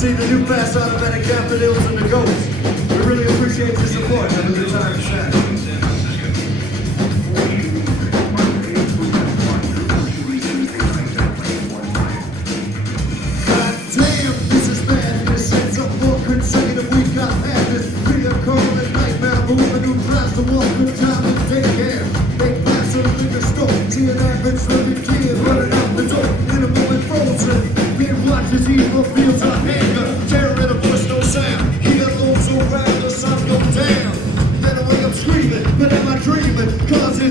see the new fast automatic daffodils and the goats. We really appreciate your support. Have a good time, Saturday.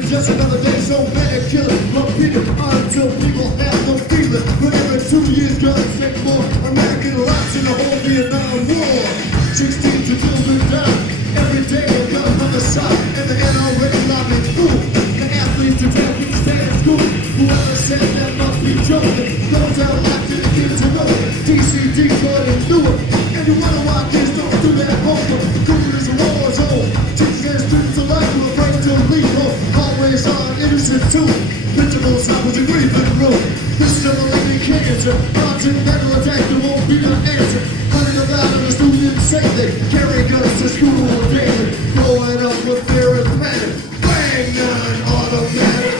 Just another day, so many killing repeated until people have no feeling. But every 2 years, guns take more American lives in the whole Vietnam War. 16 children die every day. A gun on the side, and the NRA lobbying fool. The athletes are taking stay in school. Whoever said that must be joking. Goes out after the kids are rolling. DC, Detroit, and Newark. And you wonder why kids don't do that homework. Google is a war zone. Teaching their students alike will break to lethal. Always on innocent too. Principles, I was a grieving road. This is a malignant cancer. Continental attack, there won't be an answer. Running about on the students say they carry guns to school daily. Growing up with fear and panic. Bang, non-automatic.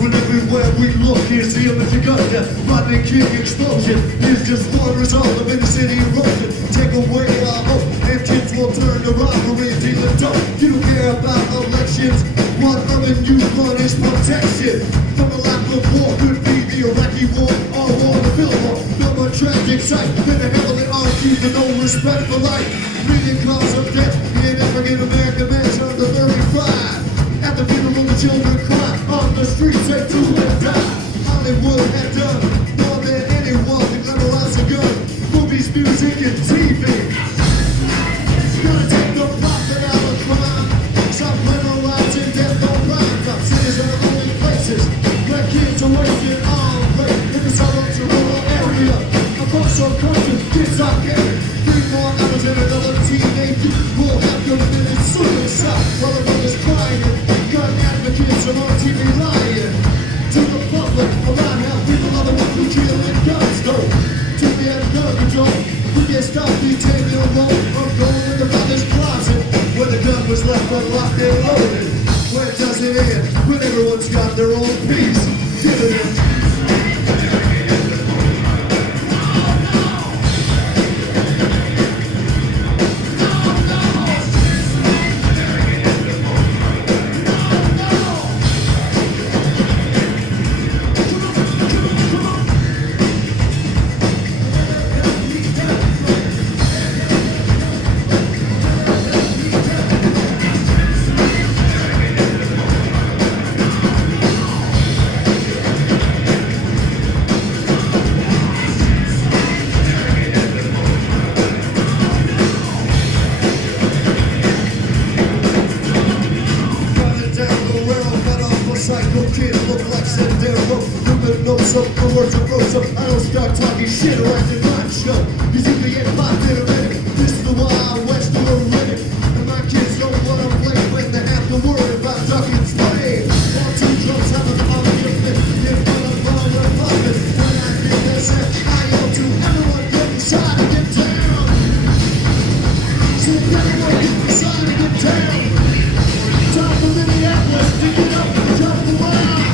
When everywhere we look, here's the image of gun death. Rodney King explosion is just one result of inner city erosion. Take away our hope, and kids will turn to robbery, dealing dope. You don't care about elections. What urban youth want is protection. From a lack of war could be the Iraqi war or war to fill war. From a tragic sight, in a heavily arched with no respect for life. Leading cause of death in African-American man's under 35. At the funeral, the children cry. On the streets, they do and die. Hollywood had done more than anyone to glamorize a gun. Movies, music, and TV. Gonna take the profit out of crime. Stop glamorizing death on crime. Top cities are the only places where kids are wasting on break. In the suburbs or rural area. Across our country, kids are getting 3 more hours and another teenage youth will have committed suicide while the mother's crying. Gun advocates are on TV lying to the public about how people are the ones who kill and guns go. To the end gun control, we can't stop the 10-year-old from going in the mother's closet where the gun was left unlocked and loaded. Where does it end? When everyone's got their own piece. Dividend. I don't start talking shit or acting macho. Cause you can get popped in a minute. This is the Wild West or a minute. And my kids don't wanna play when they have to worry about ducking spray. While 2 drums have a argument in front of all the puppet. When I hear this, I yell to everyone get inside and get down. So everyone get inside and get down. Time for Minneapolis to get up and jump around.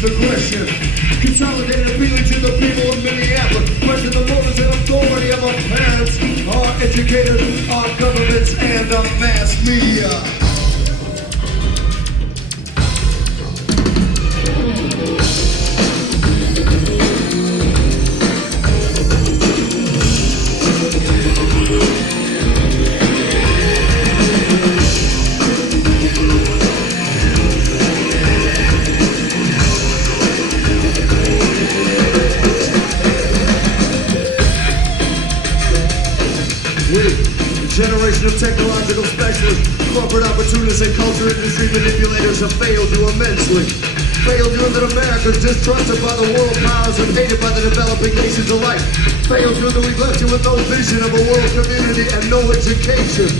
against aggression. Consolidated appealing to the people of Minneapolis. Pressing the motives and authority of our parents, our educators, our governments, and our mass media. Generation of technological specialists, corporate opportunists, and culture industry manipulators have failed you immensely. Failed you in that America is distrusted by the world powers and hated by the developing nations alike. Failed you that we've left you with no vision of a world community and no education.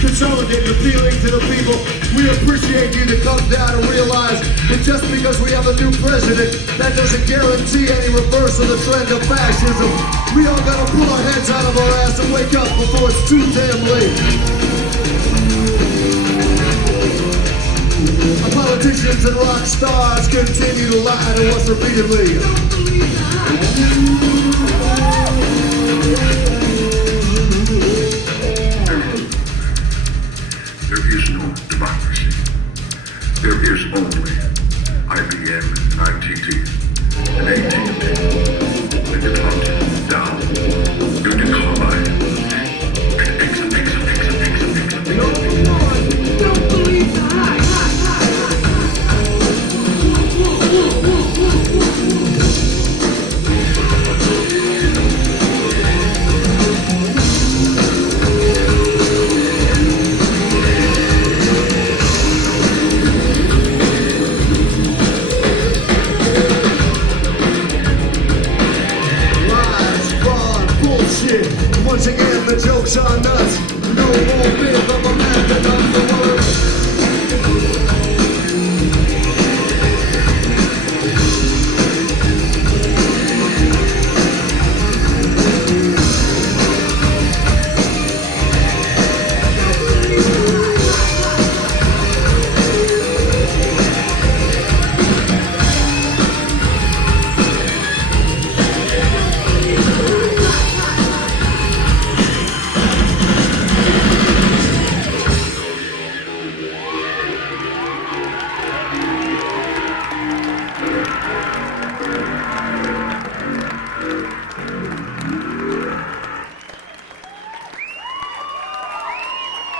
Consolidated appealing to the people, we appreciate you to come down and realize that just because we have a new president, that doesn't guarantee any reverse of the trend of fascism. We all gotta pull our heads out of our ass and wake up before it's too damn late. Our politicians and rock stars continue to lie to us repeatedly. There is no democracy. There is only IBM and ITT and AT&T and the continent down, Union Carbide, and Exxon. Don't believe the hype. Once again, the joke's on us. No more myth of a man that does the work.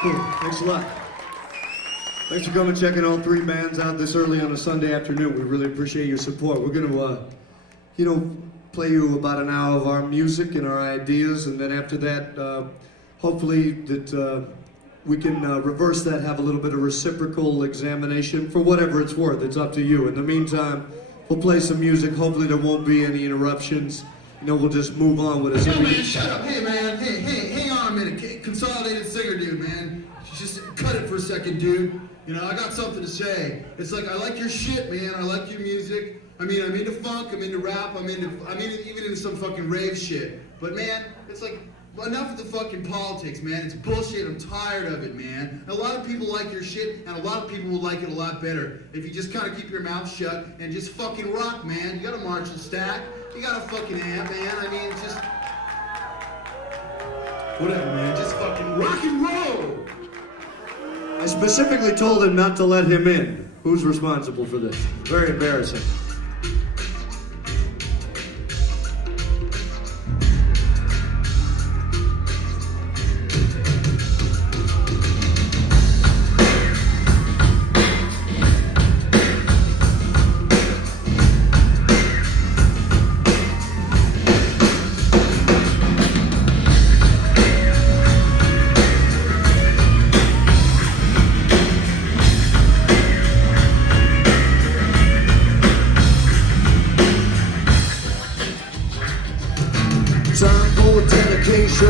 Cool. Thanks a lot. Thanks for coming, checking all three bands out this early on a Sunday afternoon. We really appreciate your support. We're going to, play you about an hour of our music and our ideas, and then after that, hopefully that we can reverse that, have a little bit of reciprocal examination for whatever it's worth. It's up to you. In the meantime, we'll play some music. Hopefully there won't be any interruptions. We'll just move on with it. Yo, man, shut up. Hey, man. Hey, hang on a minute. Consolidated singer, dude, man. Just cut it for a second, dude. I got something to say. It's like, I like your shit, man. I like your music. I mean, I'm into funk, I'm into rap, I'm even into some fucking rave shit. But, man, it's like, enough of the fucking politics, man. It's bullshit. I'm tired of it, man. And a lot of people like your shit, and a lot of people will like it a lot better if you just kind of keep your mouth shut and just fucking rock, man. You gotta march and stack. You gotta fucking amp, man. I mean, just... whatever, man. Just fucking rock and roll! I specifically told him not to let him in. Who's responsible for this? Very embarrassing.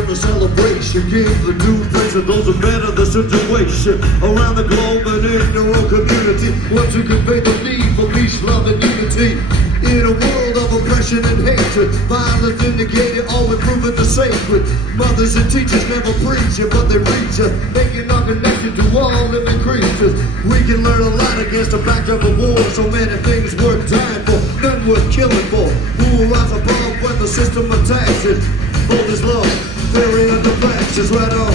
The celebration, give the due praise to those who better the situation around the globe and in your own community. Want to convey the need for peace, love, and unity in a world of oppression and hatred. Violence indicated, always proving the sacred. Mothers and teachers never preach it, but they reach it, making our connection to all living creatures. We can learn a lot against the backdrop of war. So many things worth dying for. killing for? Who will rise above when the system attacks it? Bold as love, theory of the praxis, right on.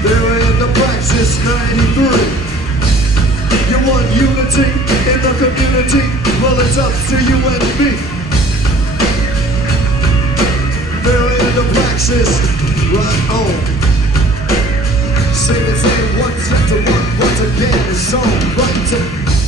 Theory of the praxis, 93. You want unity in the community? Well, it's up to you and me. Theory of the praxis, right on. Sing it once after once again, it's on right.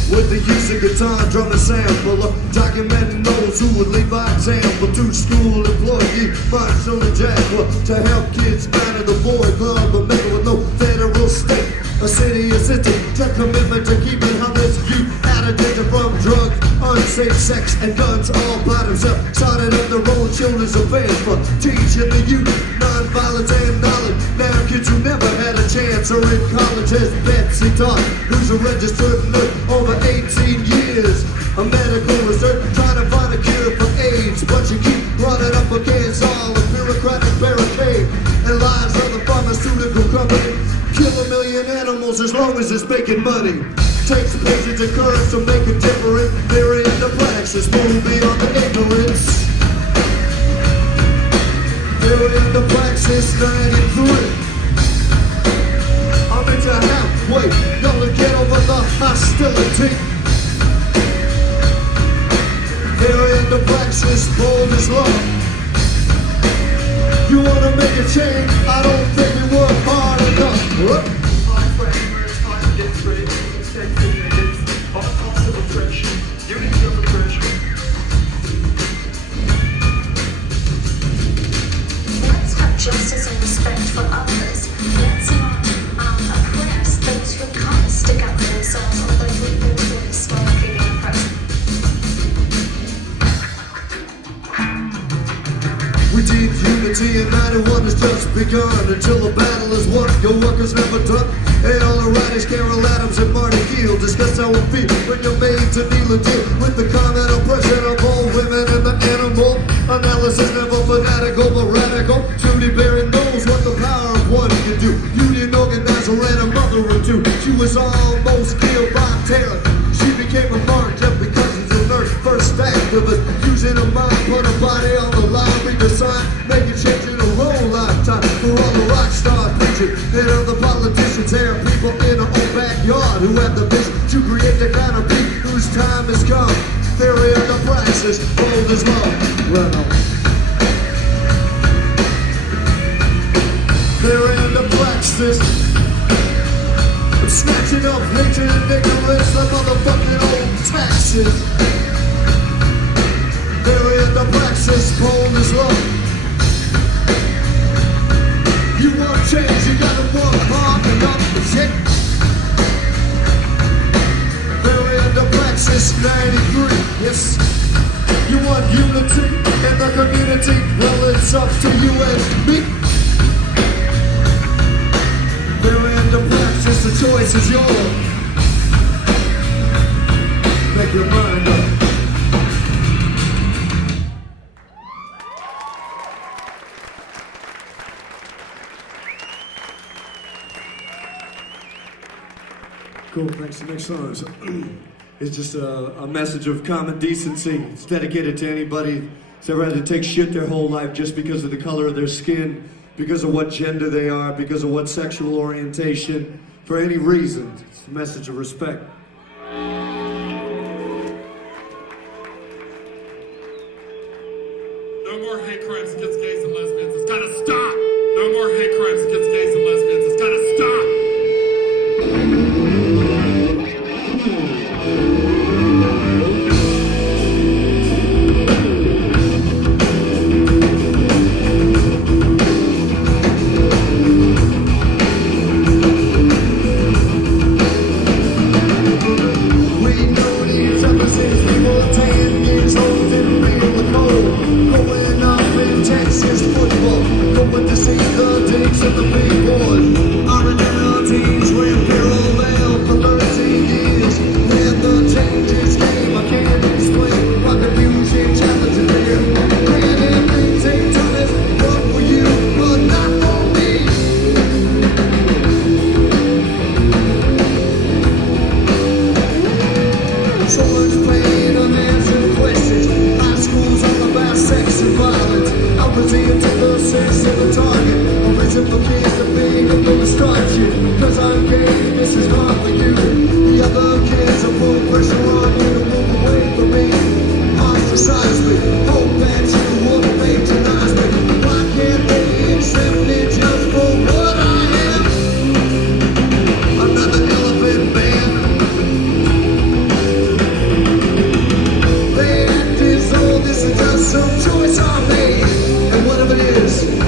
With the use of guitar, drum and sample, documenting those who would leave by example. To school employee, Marshall and Jaguar, to help kids out of the boy club, but make it with no federal state. A city is city, to commitment to keeping hundreds of youth out of danger from drugs, unsafe sex, and guns all by themselves. Started on their own children's affairs for teaching the youth non-violence and knowledge. Now kids who never had a chance are in college, as Betsy taught, who's a registered nurse over 18 years. A medical research trying to find a cure for AIDS, but you keep running up against all the bureaucratic barricade and lies of the pharmaceutical company. Kill a million animals as long as it's making money. Takes patience and courage to make it different. Theory and the praxis, move beyond the ignorance. Theory and the praxis, 93. I'm into halfway, gonna get over the hostility. Theory and the praxis, bold as love. You wanna make a change? I don't think we work hard enough. Fight for animals, fight against racism, sexism, against all forms of oppression, unity of oppression. Let's have justice and respect for others. Let's not oppress those who can't stick up for themselves or those who are always smoking in the present. We deem unity and 91 has just begun. Until the battle is won, your work is never done. Hey, all the writers, Carol Adams and Marty Gill, discuss how we feel when you're made to kneel and deal with the common oppression of all women and the animal. Analysis never fanatical but radical. Trudy Berry knows what the power of one can do. Union organizer and a mother or two. She was almost killed by terror. She became a mark just because she's a nurse, first activist. Using her mind, put her body on the line, read the sign, make a change in her own lifetime. For all the rock stars preaching and other politicians, there are people in her own backyard who have the vision to create the kind of people whose time has come. Theory of the praxis, bold as love. Run on. Theory of the praxis. Snatching up hatred and ignorance, the motherfucking old taxes. Theory of the praxis, bold as love. You want change, you gotta work hard enough for shit. Theory of the praxis, 93, yes. You want unity in the community? Well, it's up to you and me. Theory of the praxis, the choice is yours. Make your mind up. Cool, thanks. The next song is just a message of common decency. It's dedicated to anybody that's ever had to take shit their whole life just because of the color of their skin, because of what gender they are, because of what sexual orientation, for any reason. It's a message of respect. No more hate crimes against gays and lesbians. It's gotta stop. No more hate crimes against gays and lesbians. It's gotta stop. Going off in Texas football, going to see the Dicks and the sense of the target. I'm reaching for kids to be a little destruction. Cause I'm gay, this is not for you. The other kids are putting pressure on you to move away from me. Ostracize me, hope that you won't patronize me. Why can't they accept me just for what I am? Another elephant man. They act as though this is just some choice I made. And whatever it is,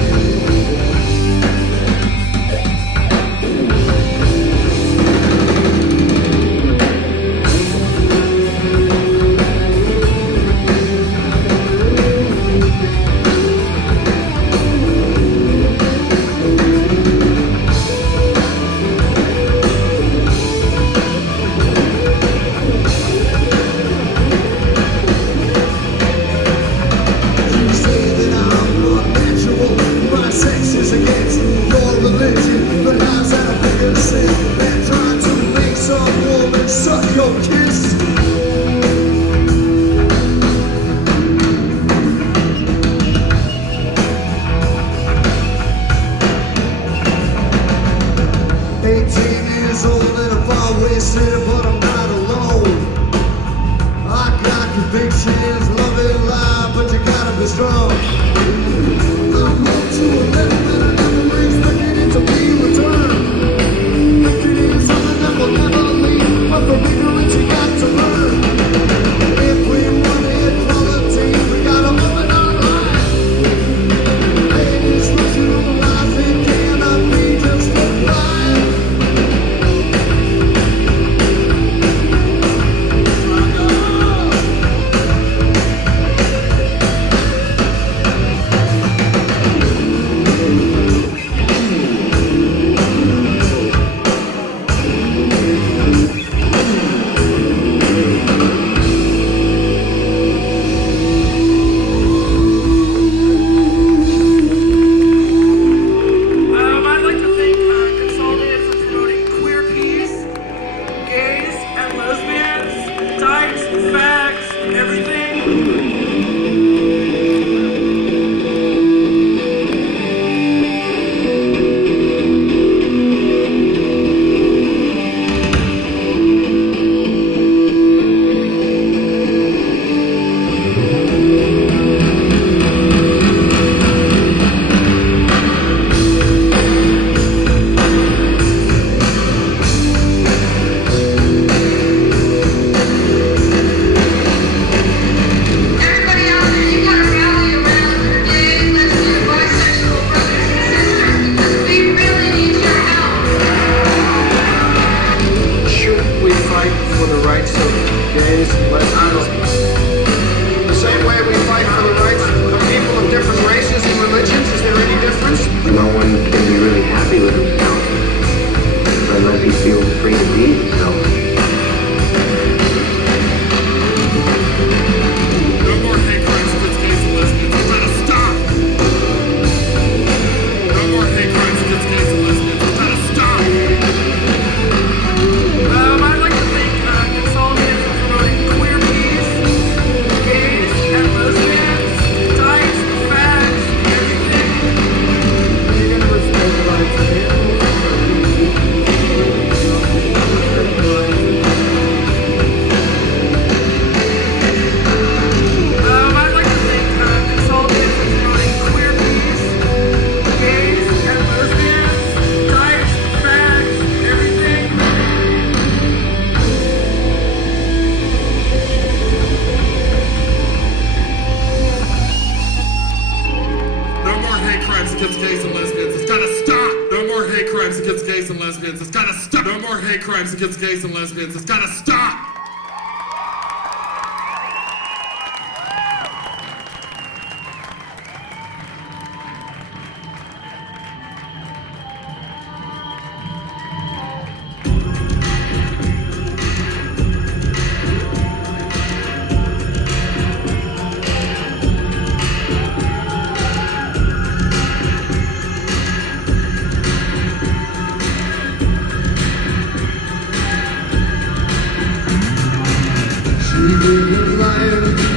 crimes against gays and lesbians. It's gotta stop!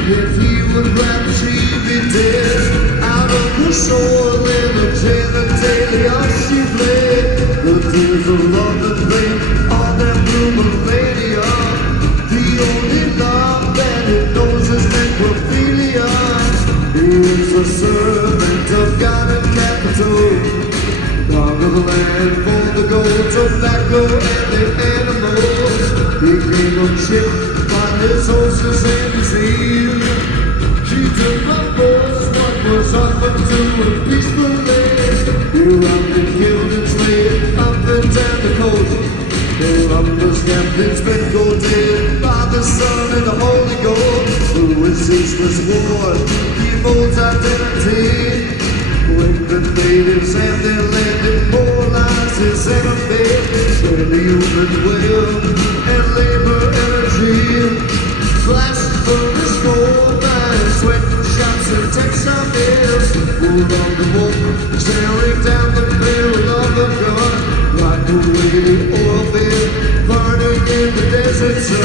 If he would rather see me dead out of the soil. is a servant of God and capital. Dog of the land for the gold, tobacco and the animals. He came on ship by his horses and his heel. She took my boys, what was offered to a peaceful land. You robbed and killed and slayed up and down the coast. Columbus captains been goaded by the sun and the Holy Ghost. Through his ceaseless wars, he molds identity. When the natives and their land immortalize his enemy, share the human will and labor energy. Flash for his gold mine, sweat shots and Texas hills. Hold on the wolf, staring down the barrel of the gun. Like the way the oil field, burning in the desert sun.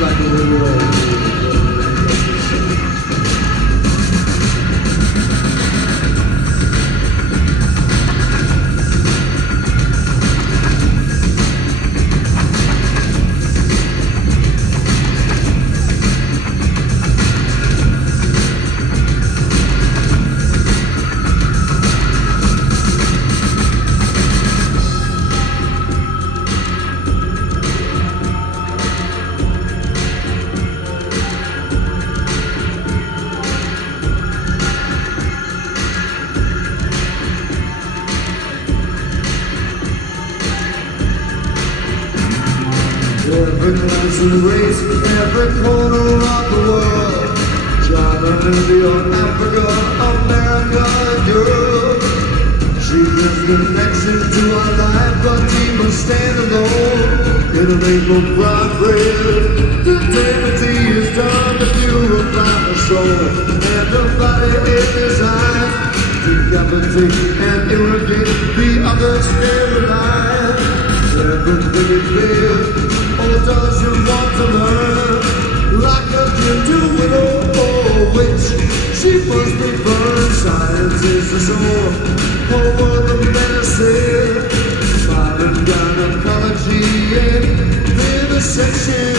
Like the world. Every class and race, every corner of the world. China, India, Africa, America, and Europe. She gives connection to our life, but we must stand alone. In a rainbow progress, the eternity is done to purify the soul and the body in his eyes. Decapitate and irrigate the other spirit life. Everything is clear. Or does you want to learn? Like a gift to widow or witch, she must be burned. Science is the sword over the medicine. Modern gynecology and vivisection.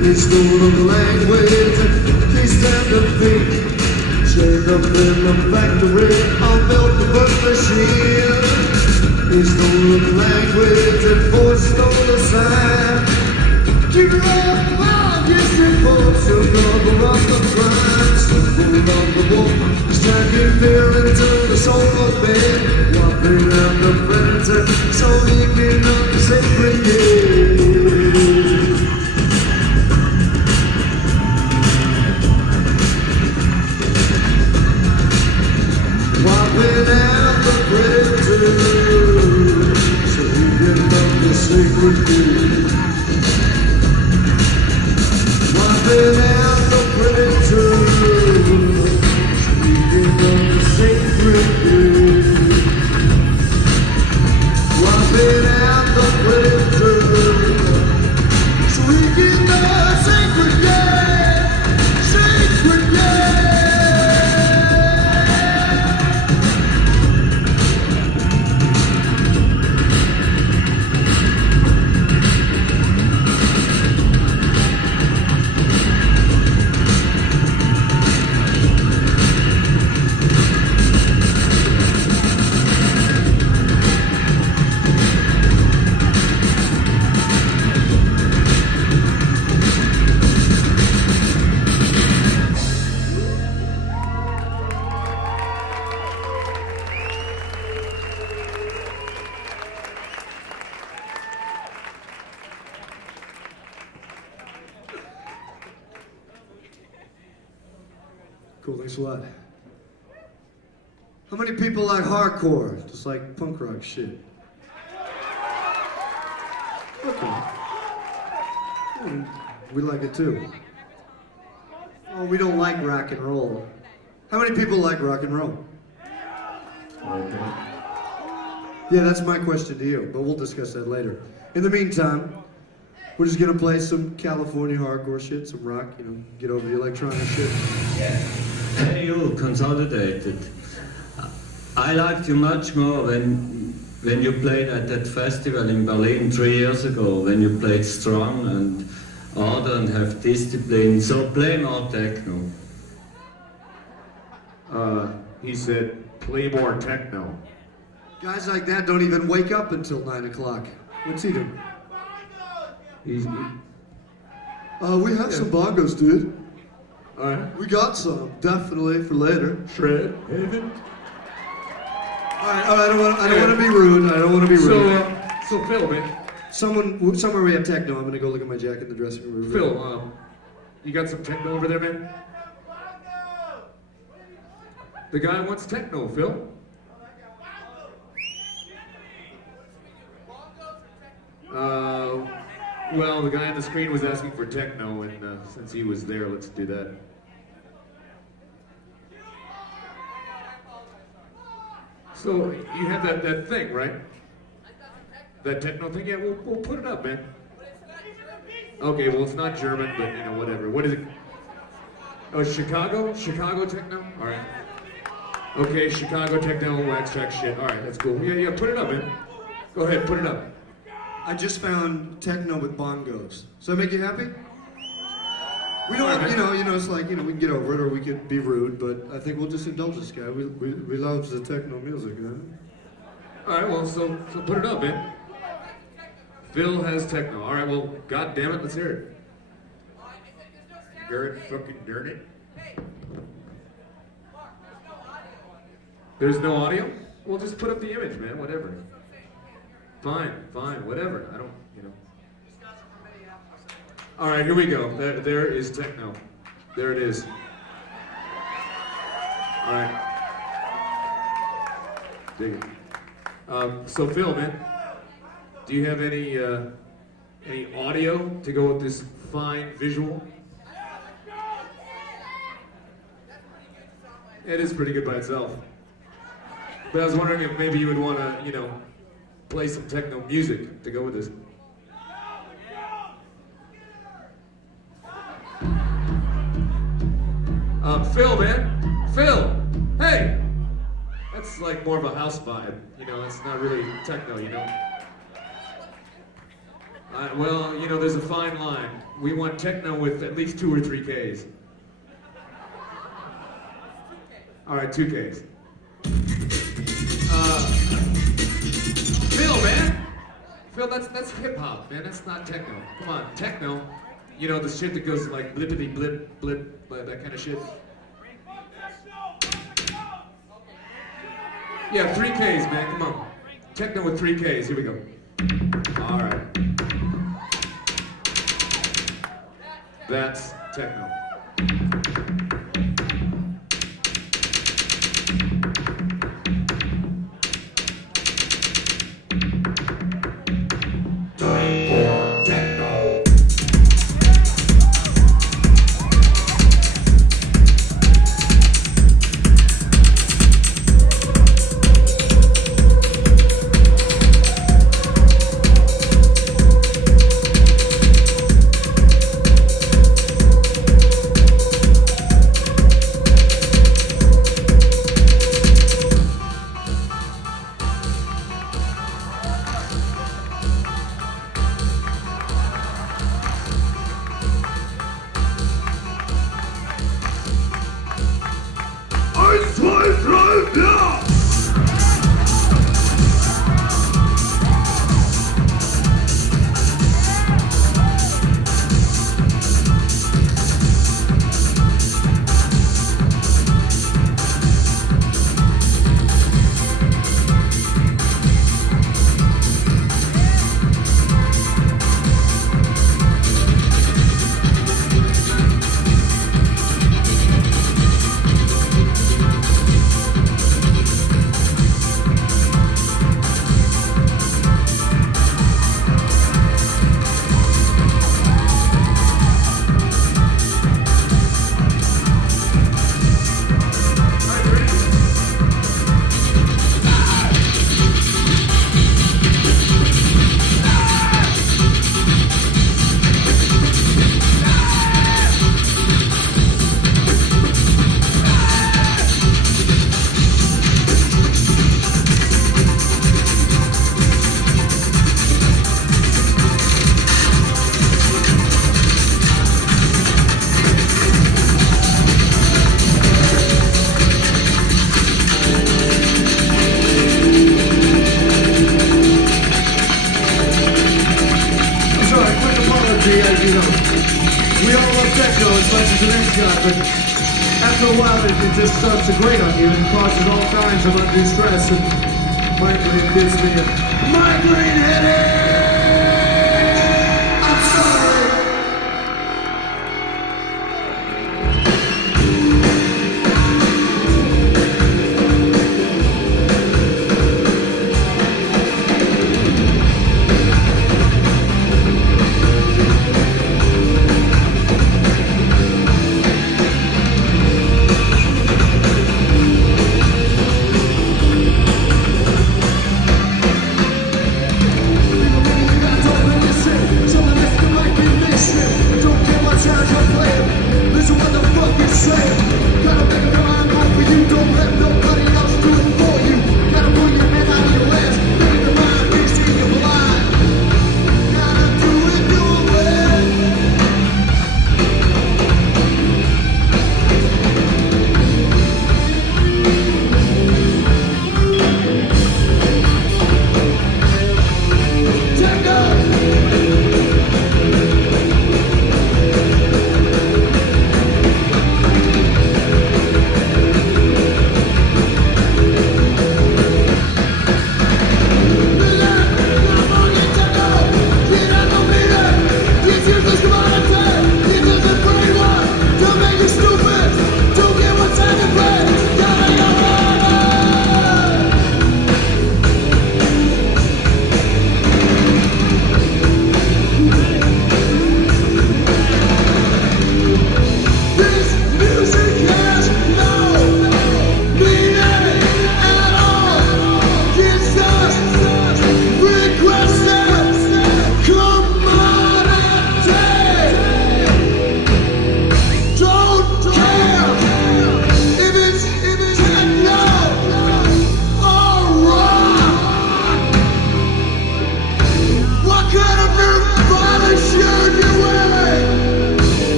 He's full of language, he's stand of feet. Chained up in the factory, I'll build the birth machine. He's full of language and forced on the side. Keep it up, wild, yes, reports to cover up the crimes. Full of the wolf, striking fear into the soul of man. Walking out the predator, so leaping up the sacred gate. Walking out the predator, so leaping up the sacred gate. Wiping out the predator, speaking of the sacred gate. Wiping out the predator, speaking of the sacred gate, sacred gate. Cool, thanks a lot. How many people like hardcore? Just like punk rock shit? Okay. We like it too. Oh, we don't like rock and roll. How many people like rock and roll? Okay. Yeah, that's my question to you, but we'll discuss that later. In the meantime, we're just gonna play some California hardcore shit, some rock, you know, get over the electronic shit. Hey, you, Consolidated. I liked you much more when you played at that festival in Berlin 3 years ago, when you played strong and order and have discipline. So play more techno. He said, play more techno. Guys like that don't even wake up until 9 o'clock. What's he doing? He's, We have some bongos, dude. all right. We got some, definitely for later. Shred. All right, I don't want to be rude. I don't want to be rude. So Phil, man. Somewhere we have techno. I'm gonna go look at my jacket in the dressing room. Phil, you got some techno over there, man? The guy wants techno, Phil. Well, the guy on the screen was asking for techno, and since he was there, let's do that. So you have that thing, right? That techno thing? Yeah, we'll put it up, man. Okay, well, it's not German, but you know, whatever. What is it? Oh, Chicago? Chicago techno? All right. Okay, Chicago techno, wax track shit. All right, that's cool. Yeah, put it up, man. Go ahead, put it up. I just found techno with bongos. Does that make you happy? We don't, you know, it's like, we can get over it or we could be rude, but I think we'll just indulge this guy. We love the techno music, All right, well, so put it up, man. Phil has techno. All right, well, god damn it, let's hear it. Garrett fucking darn it. There's no audio? Well, just put up the image, man, whatever. Fine, whatever. I don't, All right, here we go. There is techno. There it is. All right. Dig it. So Phil, man, do you have any audio to go with this fine visual? It is pretty good by itself. But I was wondering if maybe you would want to, play some techno music to go with this. Phil, man. Phil! Hey! That's like more of a house vibe. It's not really techno, Well, there's a fine line. We want techno with at least 2 or 3 Ks. All right, 2 Ks. Phil, man! Phil, that's hip-hop, man. That's not techno. Come on, techno. The shit that goes like blippity blip, blip, that kind of shit. Yeah, 3 Ks, man, come on. Techno with 3 Ks, here we go. All right. That's techno. shot, but after a while it just starts to grate on you and causes all kinds of undue stress, and frankly it gives me a migraine headache! I'm sorry!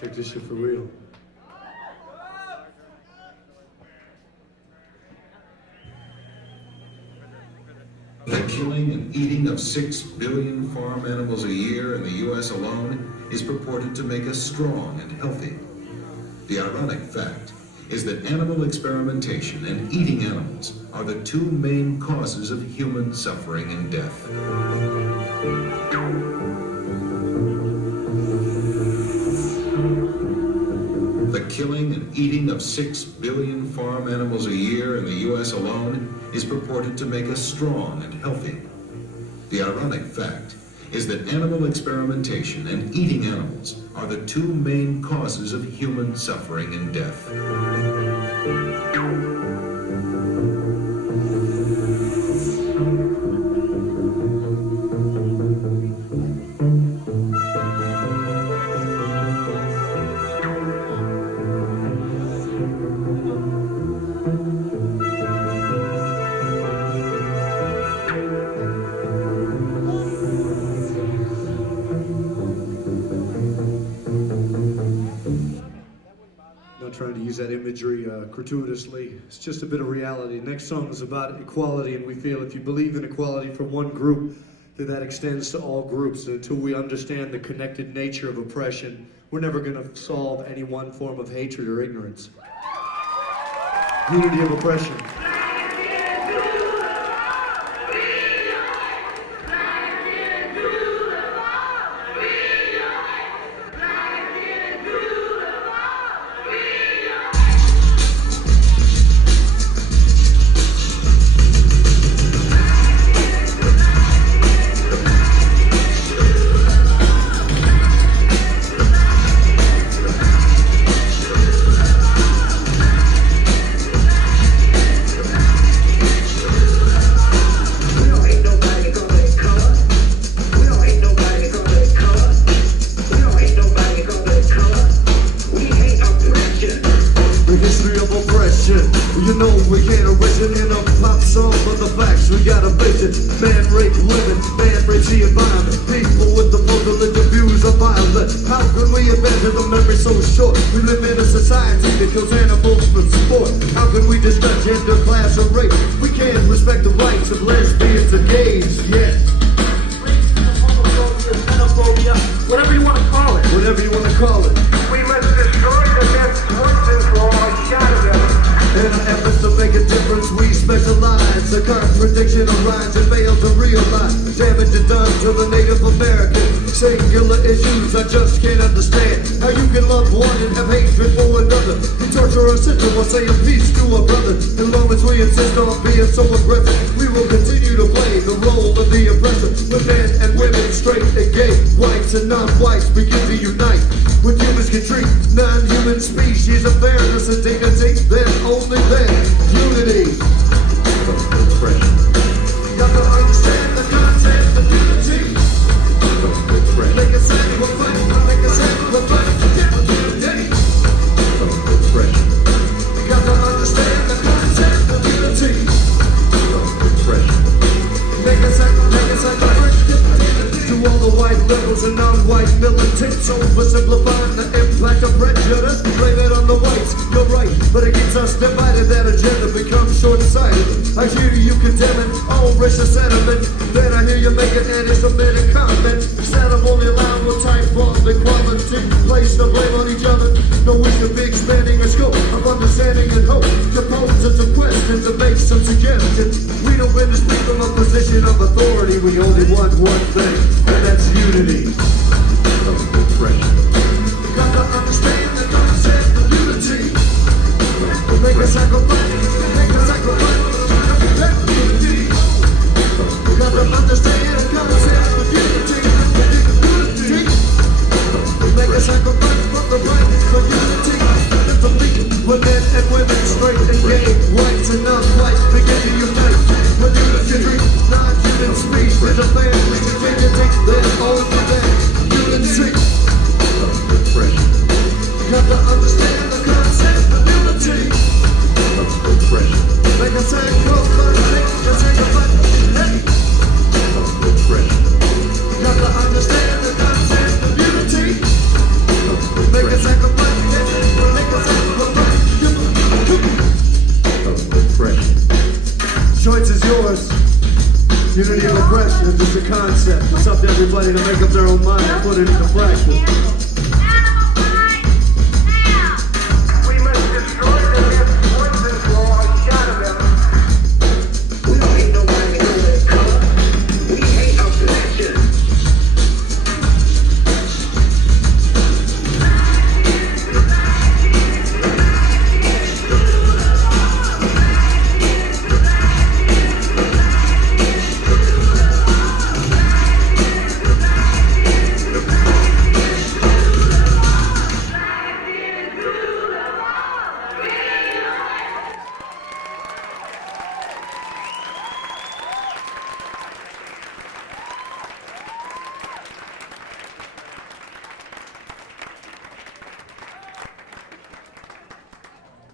Check this shit for real. The killing and eating of 6 billion farm animals a year in the U.S. alone is purported to make us strong and healthy. The ironic fact is that animal experimentation and eating animals are the two main causes of human suffering and death. The killing and eating of 6 billion farm animals a year in the U.S. alone is purported to make us strong and healthy. The ironic fact is that animal experimentation and eating animals are the two main causes of human suffering and death. Trying to use that imagery gratuitously. It's just a bit of reality. Next song is about equality, and we feel if you believe in equality for one group, that extends to all groups. And until we understand the connected nature of oppression, we're never going to solve any one form of hatred or ignorance. Unity of oppression. You know we can't erase it in a pop song, but the facts, we got a vision. Man rape women, man rape the environment. People with the privilege of views are violent. How could we abandon the memory so short? We live in a society that kills animals for sport. How could we discuss gender, class, or race? We can't respect the rights of lesbians and gays, yeah. Whatever you want to call it. Whatever you want to call it. We must destroy the myths once and for all. Shot of them. In our efforts to make a difference, we specialize. The contradiction arises and fail to realize. Damage is done to the Native American. Singular issues I just can't understand. How you can love one and have hatred for another. You torture a sister while saying peace to a brother. As long as we insist on being so aggressive, we will continue to play the role of the oppressor. With men and women, straight and gay, whites and non-whites begin to unite. When humans can treat non-human species of fairness and dignity, then only then unity. You got to understand the concept of unity. Make a sacrifice, make a sacrifice to get unity. You got to understand the concept of unity. Make a sacrifice to all the white rebels and non-white militants, oversimplifying the impact of prejudice. Blame it on the whites, you're right, but it keeps us divided. That agenda becomes short-sighted. I hear you condemning all racist sentiment, then I hear you make an anti-Semitic comment. Instead of only allowing one type of equality, place the blame on each other. No, we should be expanding our scope of understanding and hope, to pose some questions and make some suggestions. We don't really speak from a position of authority. We only want one thing, and that's unity. Got to understand the concept of unity. Make a sacrifice, make a sacrifice. Got to understand the concept of unity. Make a sacrifice for the right for unity. When men and women, straight and gay, whites and non-whites begin to unite. When unity, non-human species, with a family community, then all for that unity. Got to understand the concept of unity. Make a sacrifice, make a sacrifice. Hey. Got to understand the concept of unity. Make a sacrifice, make a sacrifice. Choice is yours. Unity of oppression is just a concept. It's up to everybody to make up their own mind and put it into practice. We must destroy the myths once and for all, shatter them. We don't hate nobody because of their color. We hate oppression.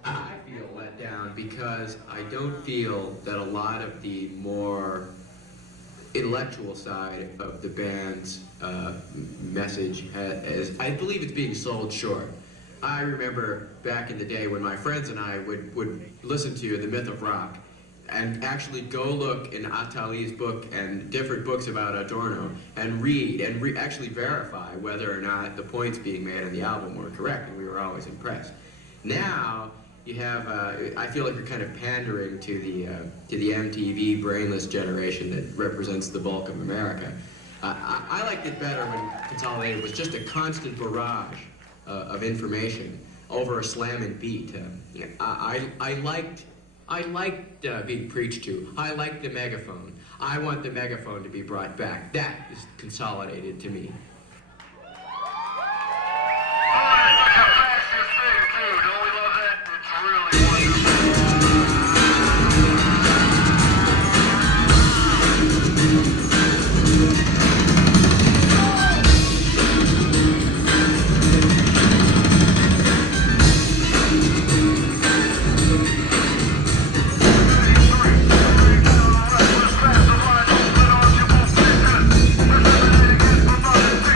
I feel let down because I don't feel that a lot of the more intellectual side of the band's message I believe it's being sold short. I remember back in the day when my friends and I would listen to The Myth of Rock and actually go look in Attali's book and different books about Adorno and read and actually verify whether or not the points being made on the album were correct, and we were always impressed. Now, you have, I feel like you're kind of pandering to the MTV brainless generation that represents the bulk of America. I liked it better when Consolidated was just a constant barrage of information over a slamming beat. I liked being preached to. I liked the megaphone. I want the megaphone to be brought back. That is Consolidated to me. We're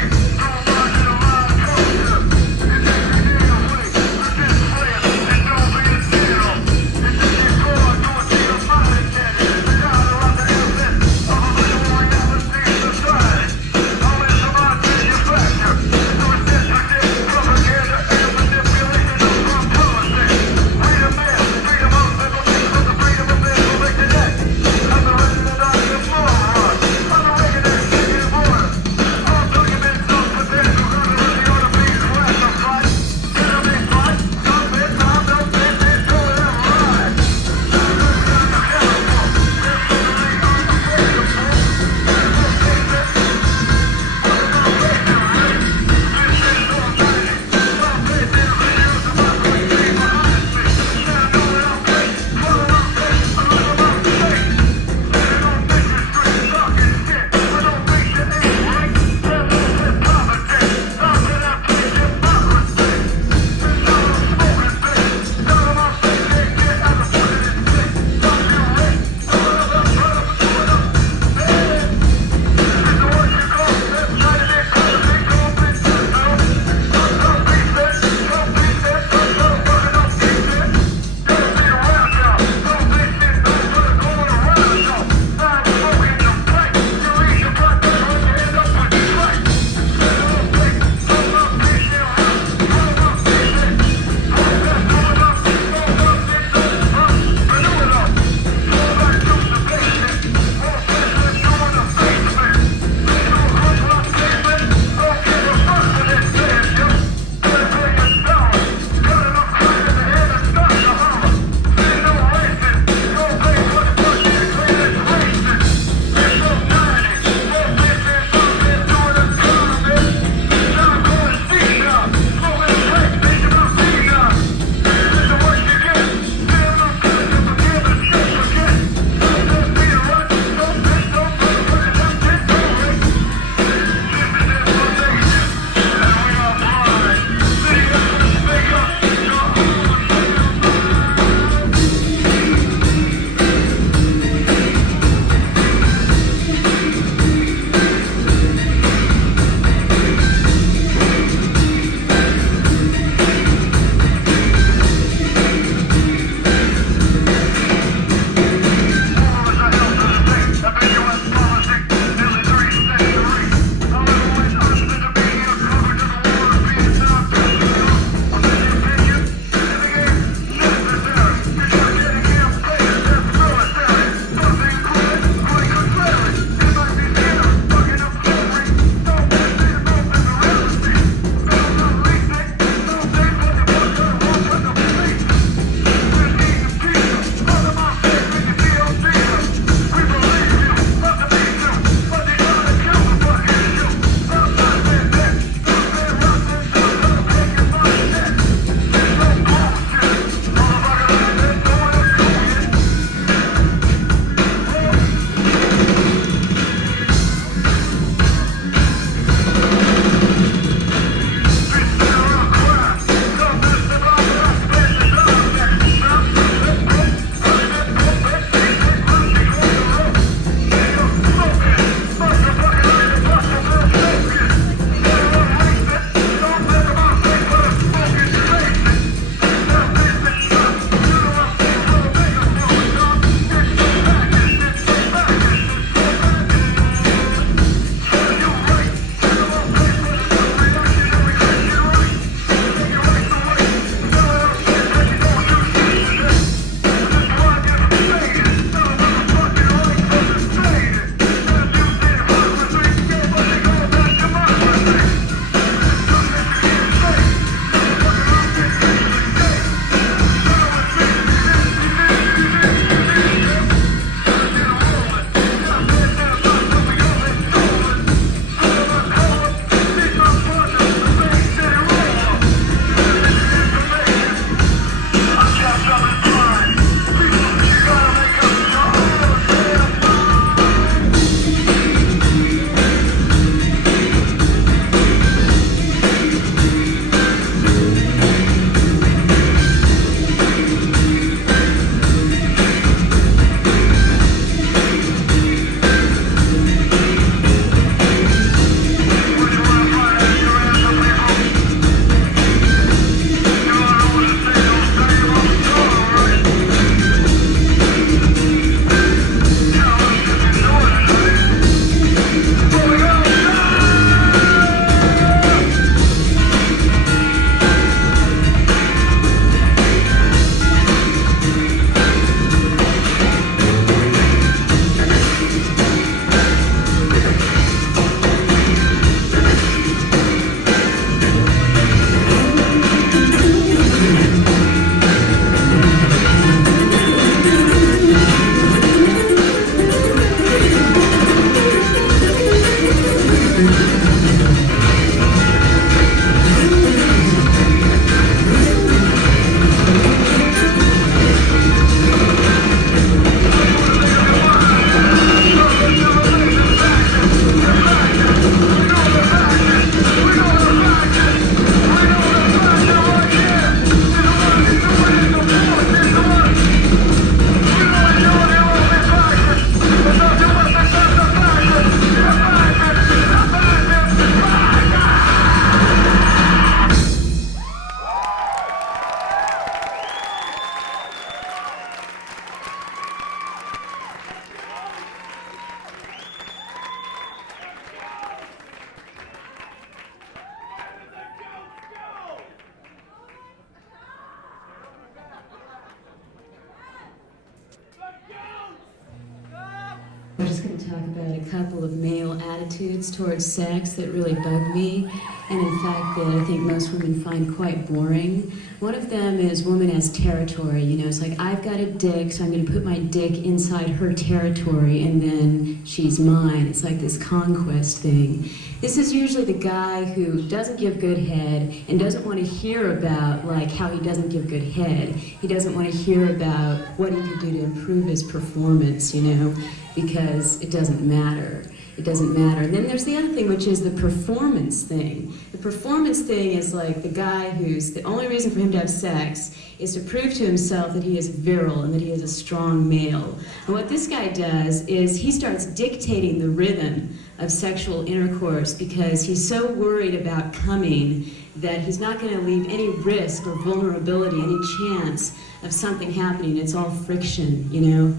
We're just going to talk about a couple of male attitudes towards sex that really bug me, and in fact that I think most women find quite boring. One of them is woman as territory. You know, it's like, I've got a dick, so I'm going to put my dick inside her territory, and then she's mine. It's like this conquest thing. This is usually the guy who doesn't give good head and doesn't want to hear about, like, how he doesn't give good head. He doesn't want to hear about what he could do to improve his performance, you know, because it doesn't matter. It doesn't matter. And then there's the other thing, which is the performance thing. The performance thing is like the guy who's, the only reason for him to have sex is to prove to himself that he is virile and that he is a strong male. And what this guy does is he starts dictating the rhythm of sexual intercourse because he's so worried about coming that he's not going to leave any risk or vulnerability, any chance of something happening. It's all friction, you know?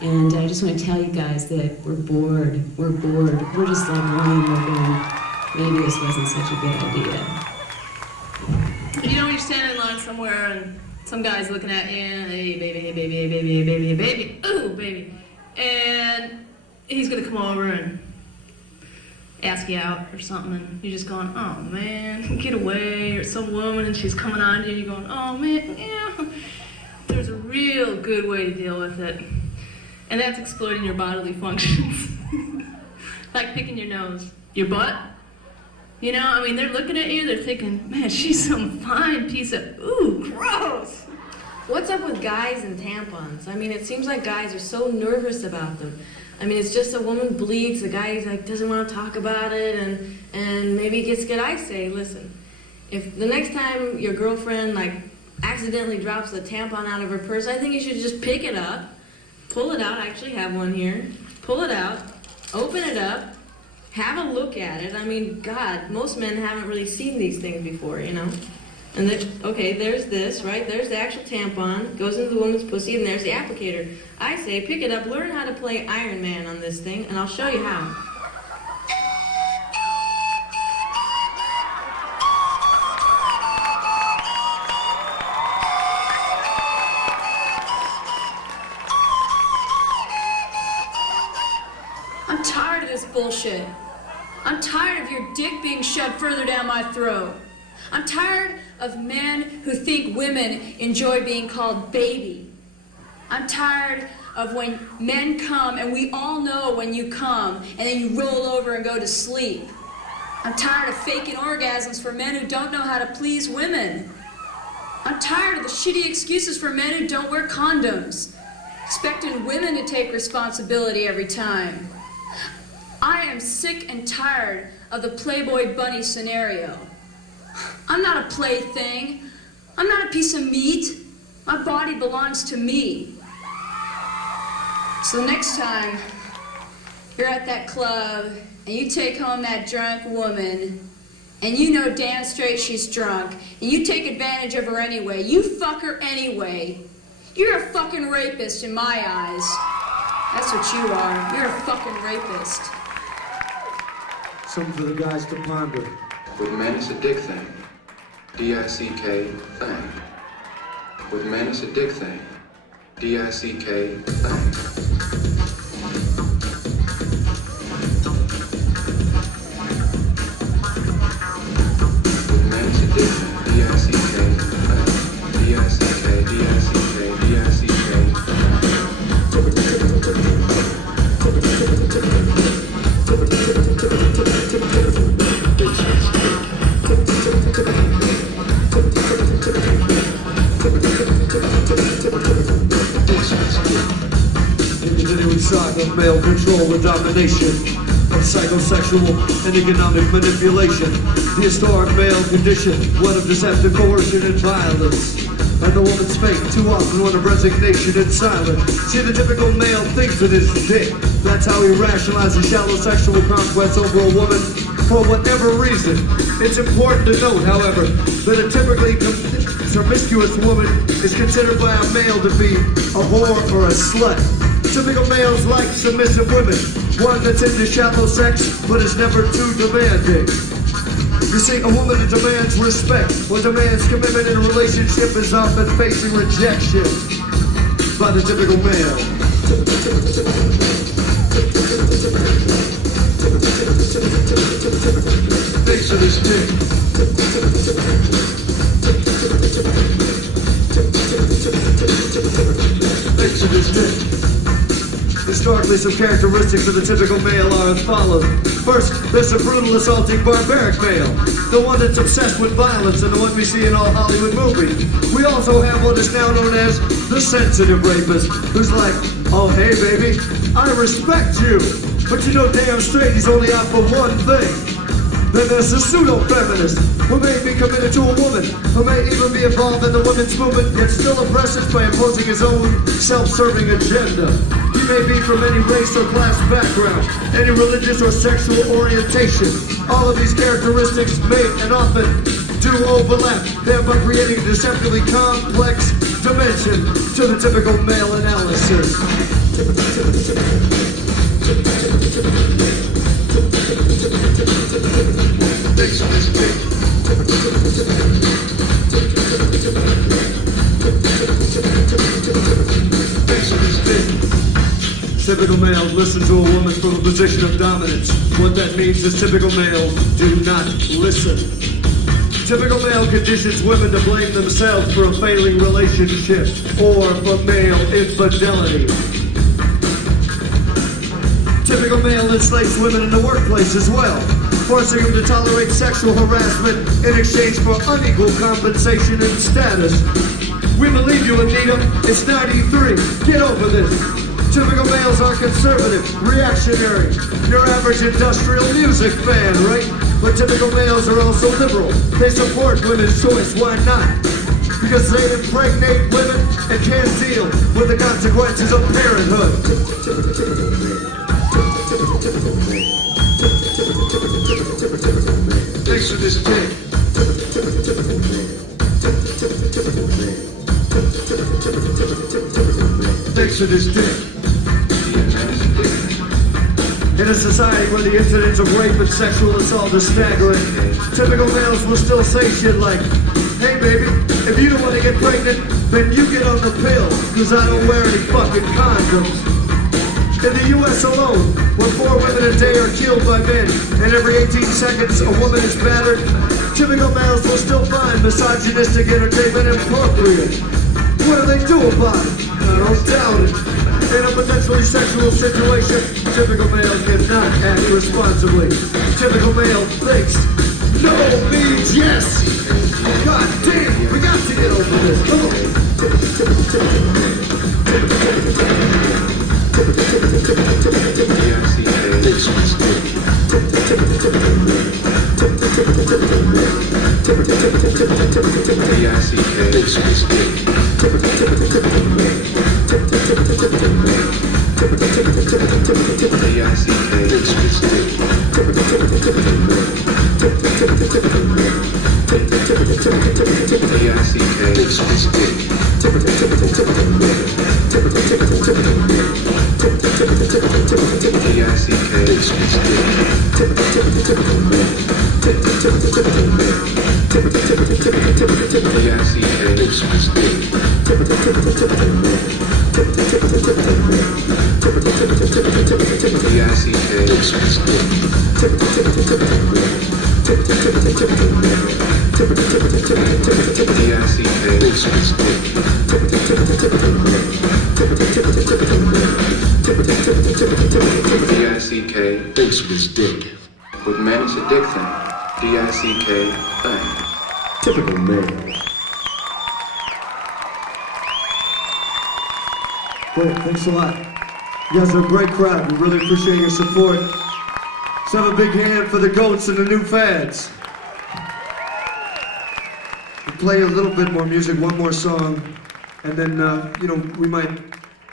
And I just want to tell you guys that we're bored. We're bored. We're just like lying there going, maybe this wasn't such a good idea. You know, when you're standing in line somewhere and some guy's looking at you, hey baby, hey baby, hey baby, hey baby, hey baby, ooh baby, and he's gonna come over and ask you out or something, and you're just going, oh man, get away, or some woman and she's coming on to you and you're going, oh man, yeah. There's a real good way to deal with it. And that's exploiting your bodily functions. Like picking your nose, your butt. You know, I mean, they're looking at you, they're thinking, man, she's some fine piece of, ooh, gross. What's up with guys and tampons? I mean, it seems like guys are so nervous about them. I mean, it's just a woman bleeds, the guy like doesn't want to talk about it, and maybe he gets good. I say, listen, if the next time your girlfriend like accidentally drops a tampon out of her purse, I think you should just pick it up, pull it out. I actually have one here. Pull it out, open it up, have a look at it. I mean, God, most men haven't really seen these things before, you know? And then, okay, there's this, right? There's the actual tampon, goes into the woman's pussy, and there's the applicator. I say, pick it up, learn how to play Iron Man on this thing, and I'll show you how. I'm tired of this bullshit. I'm tired of your dick being shoved further down my throat. I'm tired of men who think women enjoy being called baby. I'm tired of when men come and we all know when you come and then you roll over and go to sleep. I'm tired of faking orgasms for men who don't know how to please women. I'm tired of the shitty excuses for men who don't wear condoms, expecting women to take responsibility every time. I am sick and tired of the Playboy bunny scenario. I'm not a plaything. I'm not a piece of meat. My body belongs to me. So the next time you're at that club and you take home that drunk woman and you know damn straight she's drunk and you take advantage of her anyway, you fuck her anyway, you're a fucking rapist in my eyes. That's what you are. You're a fucking rapist. Something for the guys to ponder. With men, it's a dick thing. D-I-C-K thing. With men, it's a dick thing. D-I-C-K thing. With men, it's a dick thing. D-I-C-K thing. D-I-C-K, D-I-C-K, D-I-C-K. Continuing saga of male control and domination, of psychosexual and economic manipulation, the historic male condition, one of deceptive coercion and violence. And the woman's fate, too often one of resignation and silence. See, the typical male thinks with his dick. That's how he rationalizes shallow sexual conquest over a woman for whatever reason. It's important to note, however, that a typically promiscuous woman is considered by a male to be a whore or a slut. Typical males like submissive women, one that's into shallow sex but is never too demanding. You see, a woman that demands respect or demands commitment in a relationship is often facing rejection by the typical male. Historically, some characteristics of the typical male are as follows. First, there's a brutal, assaulting, barbaric male. The one that's obsessed with violence and the one we see in all Hollywood movies. We also have what is now known as the sensitive rapist, who's like, oh hey baby, I respect you, but you know damn straight he's only out for one thing. Then there's the pseudo-feminist, who may be committed to a woman, who may even be involved in the women's movement, yet still oppresses by imposing his own self-serving agenda. He may be from any race or class background, any religious or sexual orientation. All of these characteristics may and often do overlap, thereby creating a deceptively complex dimension to the typical male analysis. Thanks for this big. Thanks for this big. Typical males listen to a woman from a position of dominance. What that means is typical males do not listen. Typical male conditions women to blame themselves for a failing relationship or for male infidelity. Typical male enslaves women in the workplace as well, forcing them to tolerate sexual harassment in exchange for unequal compensation and status. We believe you, Anita. It's 93. Get over this. Typical males are conservative, reactionary, your average industrial music fan, right? But typical males are also liberal. They support women's choice. Why not? Because they impregnate women and can't deal with the consequences of parenthood. Thanks for this dick. Thanks for this dick. In a society where the incidence of rape and sexual assault is staggering, typical males will still say shit like, hey baby, if you don't want to get pregnant, then you get on the pill, cause I don't wear any fucking condoms. In the US alone, where 4 women a day are killed by men, and every 18 seconds a woman is battered, typical males will still find misogynistic entertainment appropriate. What do they do about it? I don't doubt it. In a potentially sexual situation, typical male cannot act responsibly. Typical male thinks, no means yes! God damn, we got to get over this, come on! D-I-C-K, thinks of his dick. With men, it's a dick thing. D-I-C-K, thing. Typical male. Great, thanks a lot. You guys are a great crowd. We really appreciate your support. Let's have a big hand for the goats and the new fads. We'll play a little bit more music, one more song, and then, we might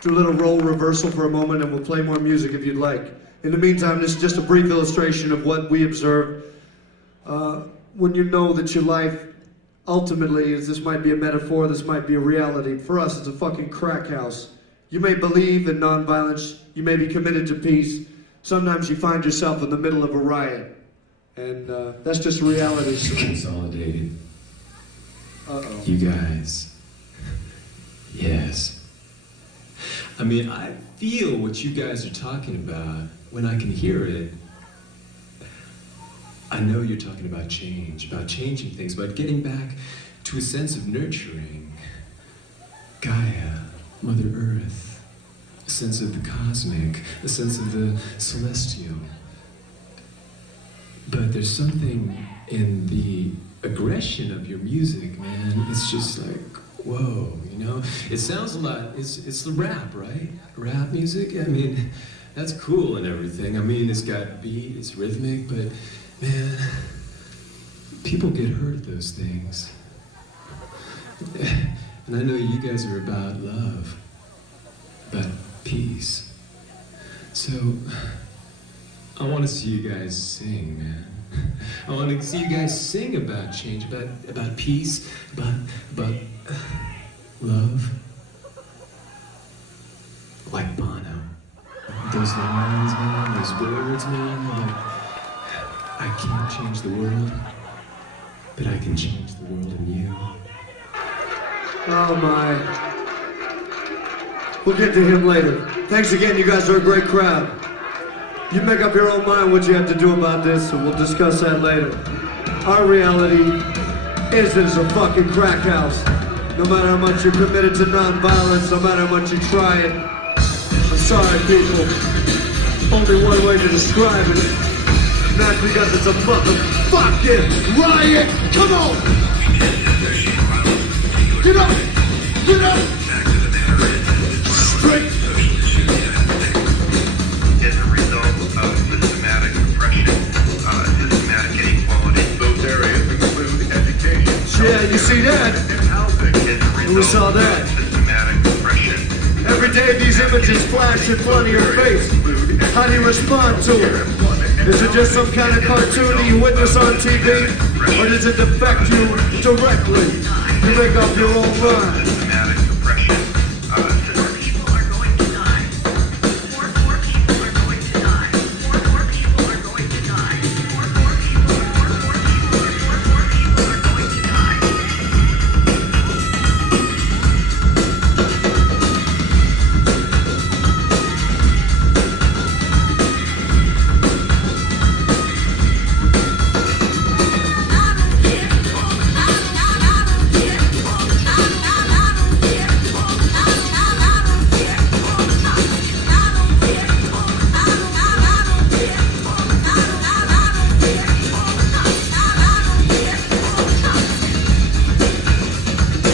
do a little role reversal for a moment, and we'll play more music if you'd like. In the meantime, this is just a brief illustration of what we observe when you know that your life ultimately is, this might be a metaphor, this might be a reality. For us, it's a fucking crack house. You may believe in nonviolence, you may be committed to peace. Sometimes you find yourself in the middle of a riot. And that's just reality. Consolidated. Uh-oh. You guys. Yes. I mean, I feel what you guys are talking about when I can hear it. I know you're talking about change, about changing things, about getting back to a sense of nurturing. Gaia, Mother Earth, a sense of the cosmic, a sense of the celestial. But there's something in the aggression of your music, man. It's just like, whoa, you know? It sounds a lot, it's the rap, right? Rap music, I mean, that's cool and everything. I mean, it's got beat, it's rhythmic, but man, people get hurt at those things. And I know you guys are about love, about peace. So, I want to see you guys sing, man. I want to see you guys sing about change, about peace, about love. Like Bono. Those lines, man, those words, man, like, I can't change the world, but I can change the world in you. Oh my. We'll get to him later. Thanks again, you guys are a great crowd. You make up your own mind what you have to do about this, and we'll discuss that later. Our reality is that it's a fucking crack house. No matter how much you're committed to non-violence, no matter how much you try it. I'm sorry, people. Only one way to describe it. And that's because it's a motherfucking riot. Come on! Get up! Get up! Straight! As a result of systematic oppression, systematic inequality, those areas include education. Yeah, you see that? And housing as a And we saw result that. of systematic oppression. Every day these images flash in front of your face. How do you respond to it? Is it just some kind of cartoon that you witness on TV? Or does it affect you directly? You make up your own mind. Systematic oppression. More people are going to die. More people are going to die. More people are going to die. More people are going to die.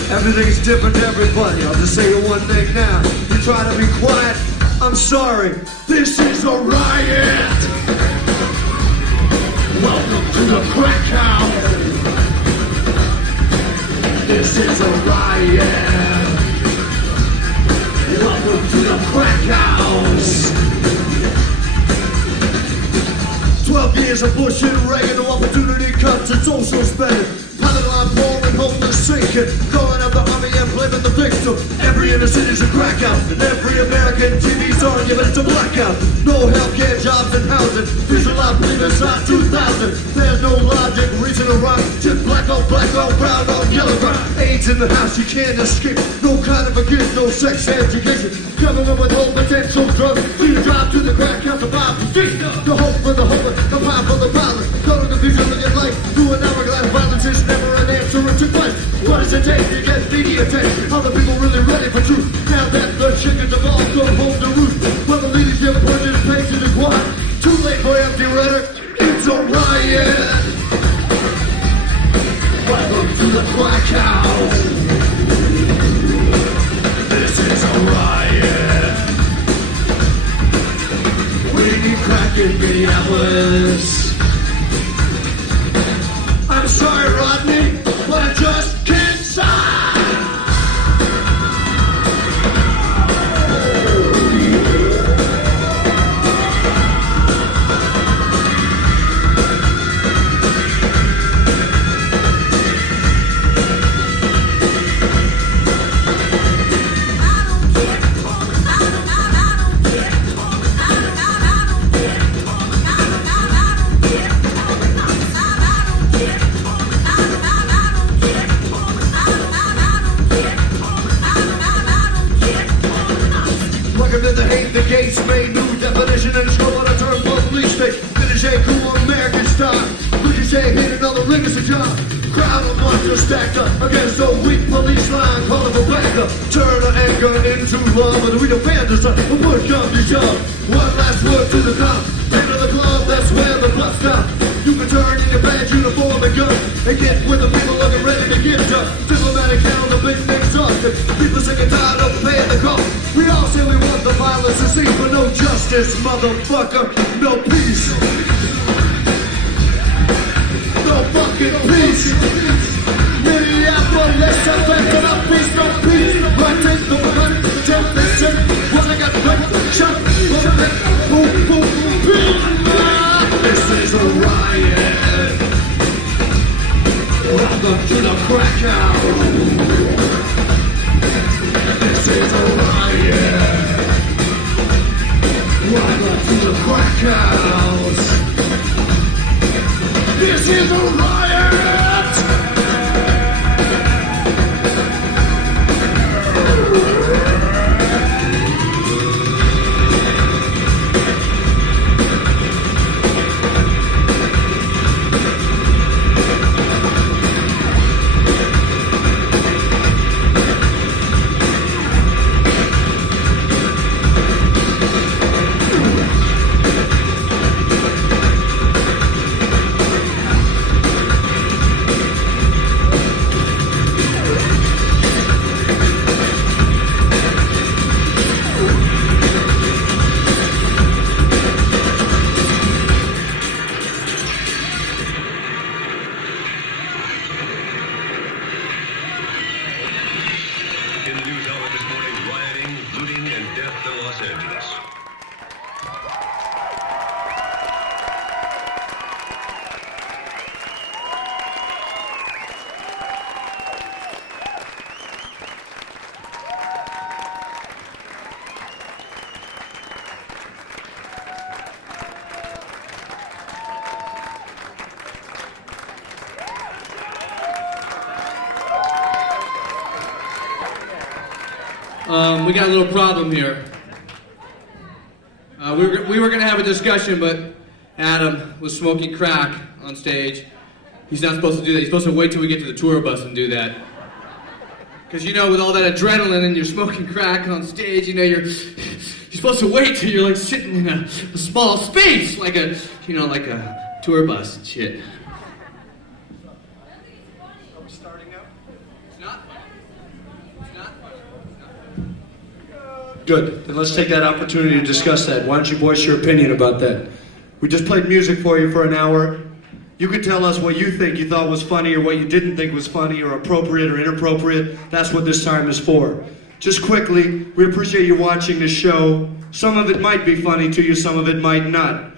Everything's different to everybody. I'll just say one thing now. You try to be quiet, I'm sorry. This is a riot! Welcome to the crack house! This is a riot! Welcome to the crack house! 12 years of Bush and Reagan, no opportunity comes to social spending. Pilot line pouring, homeless sinking, calling up the army and blaming the victim. Every inner city's a crack house, and every American TV star giving it a blackout. No healthcare, jobs, and housing. Visualize believe inside 2000. There's no logic, reason or rhyme. Just black on, brown on, yellow ground. AIDS in the house, you can't escape. No kind of forgive, no sex education. Government withhold potential drugs. So you drive to the crack house to buy the street. The hope for the homeless, the power for the violent. Go to the future of your life. Do an hourglass violence is never an answer to question. What does it take to get media attention? Are the people really ready for truth? Now that the chickens have all come home to roost. Well, the leadership pushes paces and quiet. Too late for empty rhetoric. It's a riot. Welcome to the crack house. This is a riot. We need crack in Minneapolis. I'm sorry, Rodney, but I just can't sign. The hate, the gates made new definition and scroll on a term for police state. Finish a cool American star. Ricochet hit another ring as a job. Crowd of monsters stacked up against a weak police line, calling for backup. Turn our anger into love, and we defend us. But push come to shove. One last word to the cop. Enter the club, that's where the bus stops. You can turn in your badge, uniform, and gun, and get with the people looking ready to get done. Diplomatic count, the big exhausted. People sick and tired of paying the cost. We all say we want the violence to cease, but no justice, motherfucker, no peace. No fucking peace. Minneapolis, I'm back to the peace, no peace. Right, take the money, tell listen. What I got, shot, boom, boom, boom. This is a riot. Welcome to the crack house. This is a riot. Welcome to the crack house. This is a riot. We got a little problem here. We were going to have a discussion, but Adam was smoking crack on stage. He's not supposed to do that. He's supposed to wait till we get to the tour bus and do that. Because, you know, with all that adrenaline and you're smoking crack on stage, you know, you're supposed to wait till you're like sitting in a small space, like a, you know, like a tour bus and shit. Good. Then let's take that opportunity to discuss that. Why don't you voice your opinion about that? We just played music for you for an hour. You can tell us what you think you thought was funny or what you didn't think was funny or appropriate or inappropriate. That's what this time is for. Just quickly, we appreciate you watching this show. Some of it might be funny to you, some of it might not.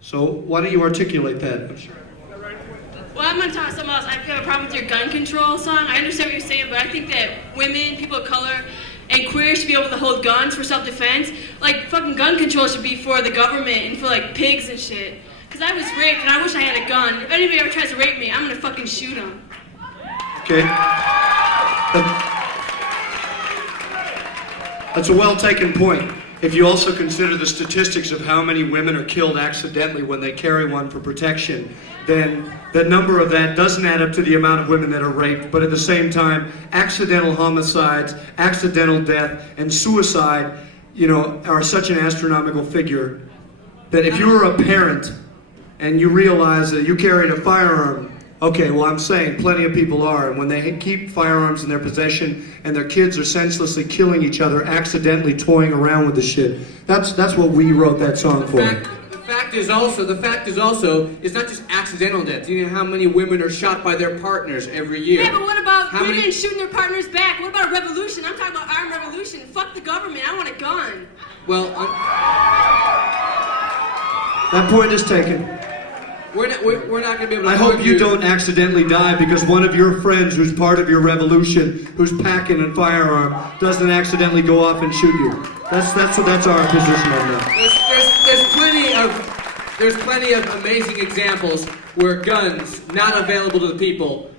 So why don't you articulate that? I'm sure. Well, I'm going to talk to someone else. I have a problem with your gun control song. I understand what you're saying, but I think that women, people of color, and queers should be able to hold guns for self-defense. Like, fucking gun control should be for the government and for, like, pigs and shit. Because I was raped and I wish I had a gun. If anybody ever tries to rape me, I'm going to fucking shoot them. Okay. That's a well-taken point. If you also consider the statistics of how many women are killed accidentally when they carry one for protection, then the number of that doesn't add up to the amount of women that are raped, but at the same time, accidental homicides, accidental death, and suicide, you know, are such an astronomical figure that if you were a parent and you realize that you carried a firearm, okay, well, I'm saying plenty of people are, and when they keep firearms in their possession and their kids are senselessly killing each other, accidentally toying around with the shit, that's what we wrote that song for. The fact is also, it's not just accidental death. Do you know how many women are shot by their partners every year? Yeah, but what about women shooting their partners back? What about a revolution? I'm talking about armed revolution. Fuck the government. I want a gun. Well, that point is taken. We're not going to be able to I hope you don't accidentally die because one of your friends who's part of your revolution, who's packing a firearm, doesn't accidentally go off and shoot you. That's our position on that. There's plenty of amazing examples where guns, not available to the people,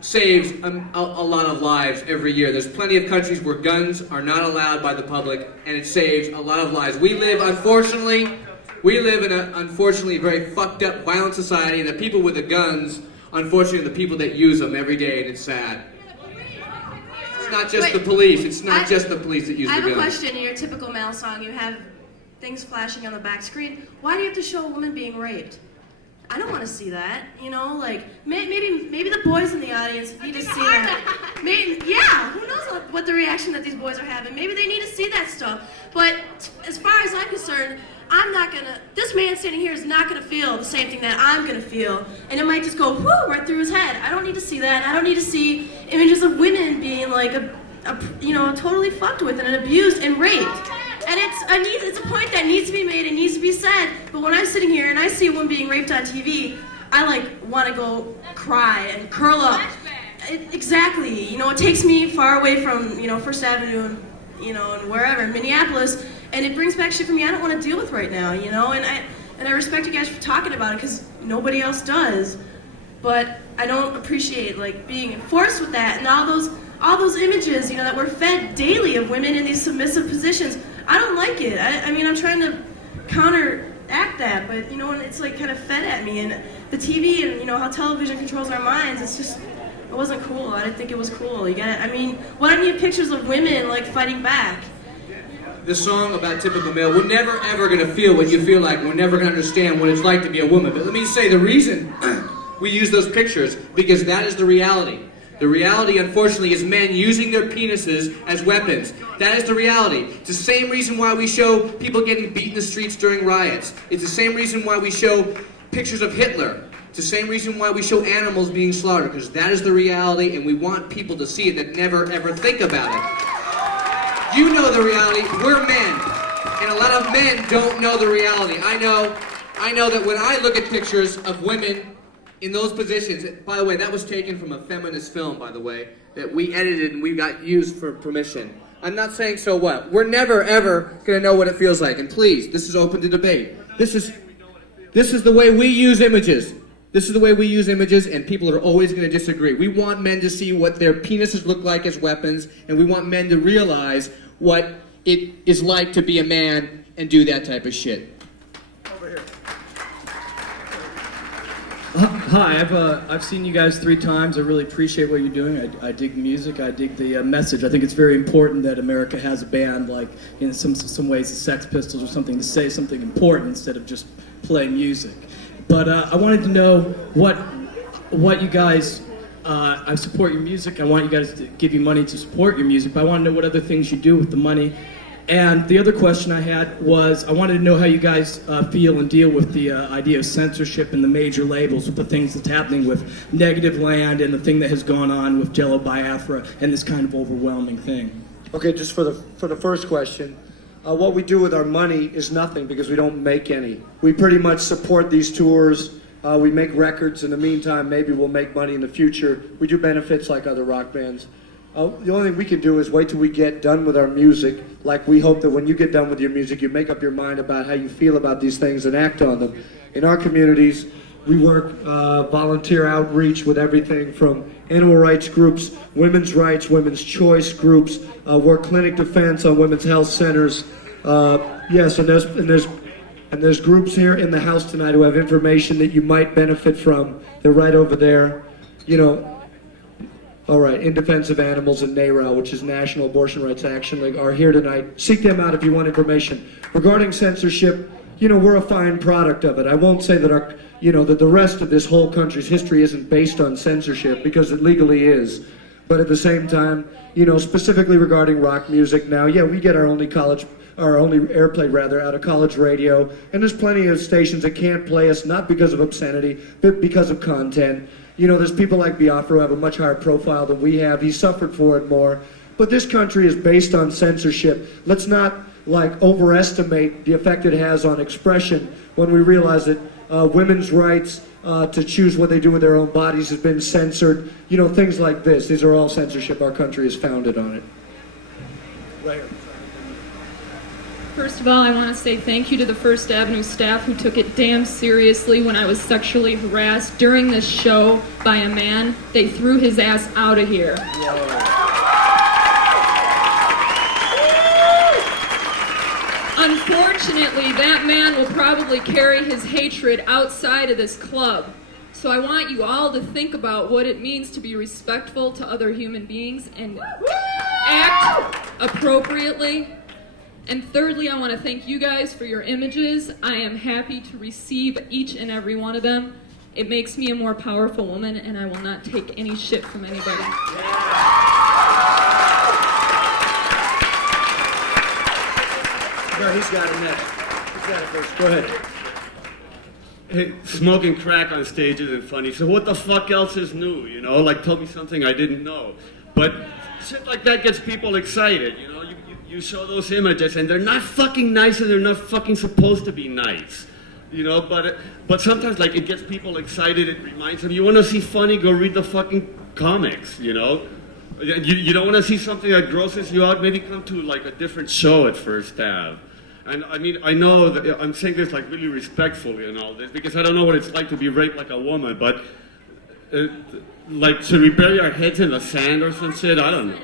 saves a lot of lives every year. There's plenty of countries where guns are not allowed by the public, and it saves a lot of lives. We live in a unfortunately very fucked up, violent society, and the people with the guns unfortunately, the people that use them every day, and it's sad. It's not just the police. It's not just the police that use the I guns. have a question. In your typical male song, you have things flashing on the back screen. Why do you have to show a woman being raped? I don't want to see that. You know, like maybe the boys in the audience need to see that. Maybe, yeah, who knows what the reaction that these boys are having? Maybe they need to see that stuff. But as far as I'm concerned, I'm not gonna. This man standing here is not gonna feel the same thing that I'm gonna feel, and it might just go whoo right through his head. I don't need to see that. I don't need to see images of women being like totally fucked with and abused and raped. And it's a point that needs to be made. It needs to be said. But when I'm sitting here and I see a woman being raped on TV, I want to go cry and curl up. Exactly. You know, it takes me far away from First Avenue and wherever, Minneapolis, and it brings back shit for me I don't want to deal with right now. And I respect you guys for talking about it because nobody else does. But I don't appreciate being enforced with that and all those images that we're fed daily of women in these submissive positions. I don't like it. I mean, I'm trying to counteract that, but when it's kind of fed at me, and the TV and how television controls our minds, it wasn't cool. I didn't think it was cool. You get it? I mean, what I need pictures of women fighting back. This song about typical male, we're never ever gonna feel what you feel like. We're never gonna understand what it's like to be a woman. But let me say the reason we use those pictures, because that is the reality. The reality, unfortunately, is men using their penises as weapons. That is the reality. It's the same reason why we show people getting beat in the streets during riots. It's the same reason why we show pictures of Hitler. It's the same reason why we show animals being slaughtered, because that is the reality, and we want people to see it that never, ever think about it. You know the reality. We're men, and a lot of men don't know the reality. I know that when I look at pictures of women in those positions, by the way, that was taken from a feminist film, by the way, that we edited and we got used for permission. I'm not saying so what. We're never, ever going to know what it feels like. And please, this is open to debate. This is the way we use images. This is the way we use images, and people are always going to disagree. We want men to see what their penises look like as weapons, and we want men to realize what it is like to be a man and do that type of shit. Hi, I've seen you guys 3 times. I really appreciate what you're doing. I dig the music. I dig the message. I think it's very important that America has a band like, in some ways, the Sex Pistols or something, to say something important instead of just play music. But I wanted to know what you guys. I support your music. I want you guys to give you money to support your music. But I want to know what other things you do with the money. And the other question I had was, I wanted to know how you guys feel and deal with the idea of censorship in the major labels, with the things that's happening with Negative Land and the thing that has gone on with Jello Biafra and this kind of overwhelming thing. Okay, just for the first question, what we do with our money is nothing because we don't make any. We pretty much support these tours. We make records. In the meantime, maybe we'll make money in the future. We do benefits like other rock bands. The only thing we can do is wait till we get done with our music. Like, we hope that when you get done with your music, you make up your mind about how you feel about these things and act on them. In our communities, we work volunteer outreach with everything from animal rights groups, women's rights, women's choice groups, work clinic defense on women's health centers. Yes, and there's groups here in the house tonight who have information that you might benefit from. They're right over there. All right, In Defense of Animals and NARAL, which is National Abortion Rights Action League, are here tonight. Seek them out if you want information. Regarding censorship, we're a fine product of it. I won't say that that the rest of this whole country's history isn't based on censorship, because it legally is. But at the same time, specifically regarding rock music now, yeah, we get our only airplay out of college radio, and there's plenty of stations that can't play us, not because of obscenity, but because of content. There's people like Biafra who have a much higher profile than we have. He suffered for it more. But this country is based on censorship. Let's not overestimate the effect it has on expression when we realize that women's rights to choose what they do with their own bodies has been censored. Things like this. These are all censorship. Our country is founded on it. Right here. First of all, I want to say thank you to the First Avenue staff who took it damn seriously when I was sexually harassed during this show by a man. They threw his ass out of here. Unfortunately, that man will probably carry his hatred outside of this club. So I want you all to think about what it means to be respectful to other human beings and act appropriately. And thirdly, I want to thank you guys for your images. I am happy to receive each and every one of them. It makes me a more powerful woman, and I will not take any shit from anybody. No, he's got it next. He's got it first. Go ahead. Hey, smoking crack on stage isn't funny, so what the fuck else is new, you know? Like, tell me something I didn't know. But shit like that gets people excited, you know? You show those images, and they're not fucking nice, and they're not fucking supposed to be nice. You know, but sometimes, like, it gets people excited, it reminds them, you want to see funny, go read the fucking comics, you know? You don't want to see something that grosses you out, maybe come to, like, a different show at First Ave. And I mean, I know that I'm saying this like really respectfully and all this, because I don't know what it's like to be raped like a woman, but like, should we bury our heads in the sand or some shit? I don't know.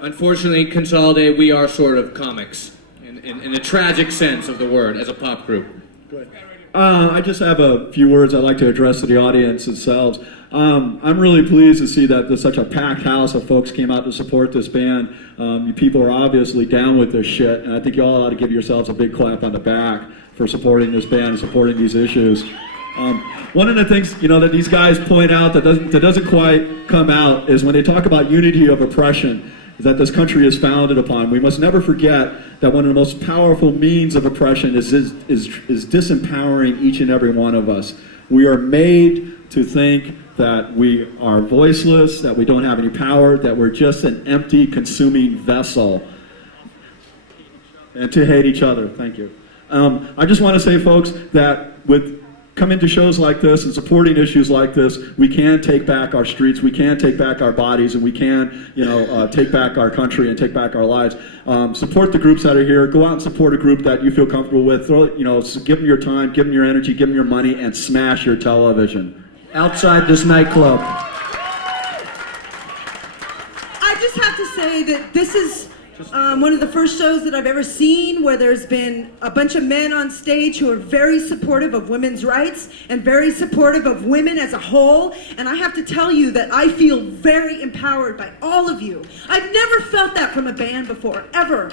Unfortunately, Consolidated, we are sort of comics, in a tragic sense of the word, as a pop group. Go ahead. I just have a few words I'd like to address to the audience themselves. I'm really pleased to see that there's such a packed house of folks came out to support this band. You people are obviously down with this shit, and I think you all ought to give yourselves a big clap on the back for supporting this band and supporting these issues. One of the things, you know, that these guys point out that doesn't quite come out is when they talk about unity of oppression that this country is founded upon. We must never forget that one of the most powerful means of oppression is disempowering each and every one of us. We are made to think that we are voiceless, that we don't have any power, that we're just an empty, consuming vessel. And to hate each other. Thank you. I just want to say, folks, that with coming to shows like this and supporting issues like this, we can take back our streets, we can take back our bodies, and we can, you know, take back our country and take back our lives. Support the groups that are here. Go out and support a group that you feel comfortable with. You know, give them your time, give them your energy, give them your money, and smash your television. Outside this nightclub. I just have to say that this is one of the first shows that I've ever seen where there's been a bunch of men on stage who are very supportive of women's rights and very supportive of women as a whole. And I have to tell you that I feel very empowered by all of you. I've never felt that from a band before, ever.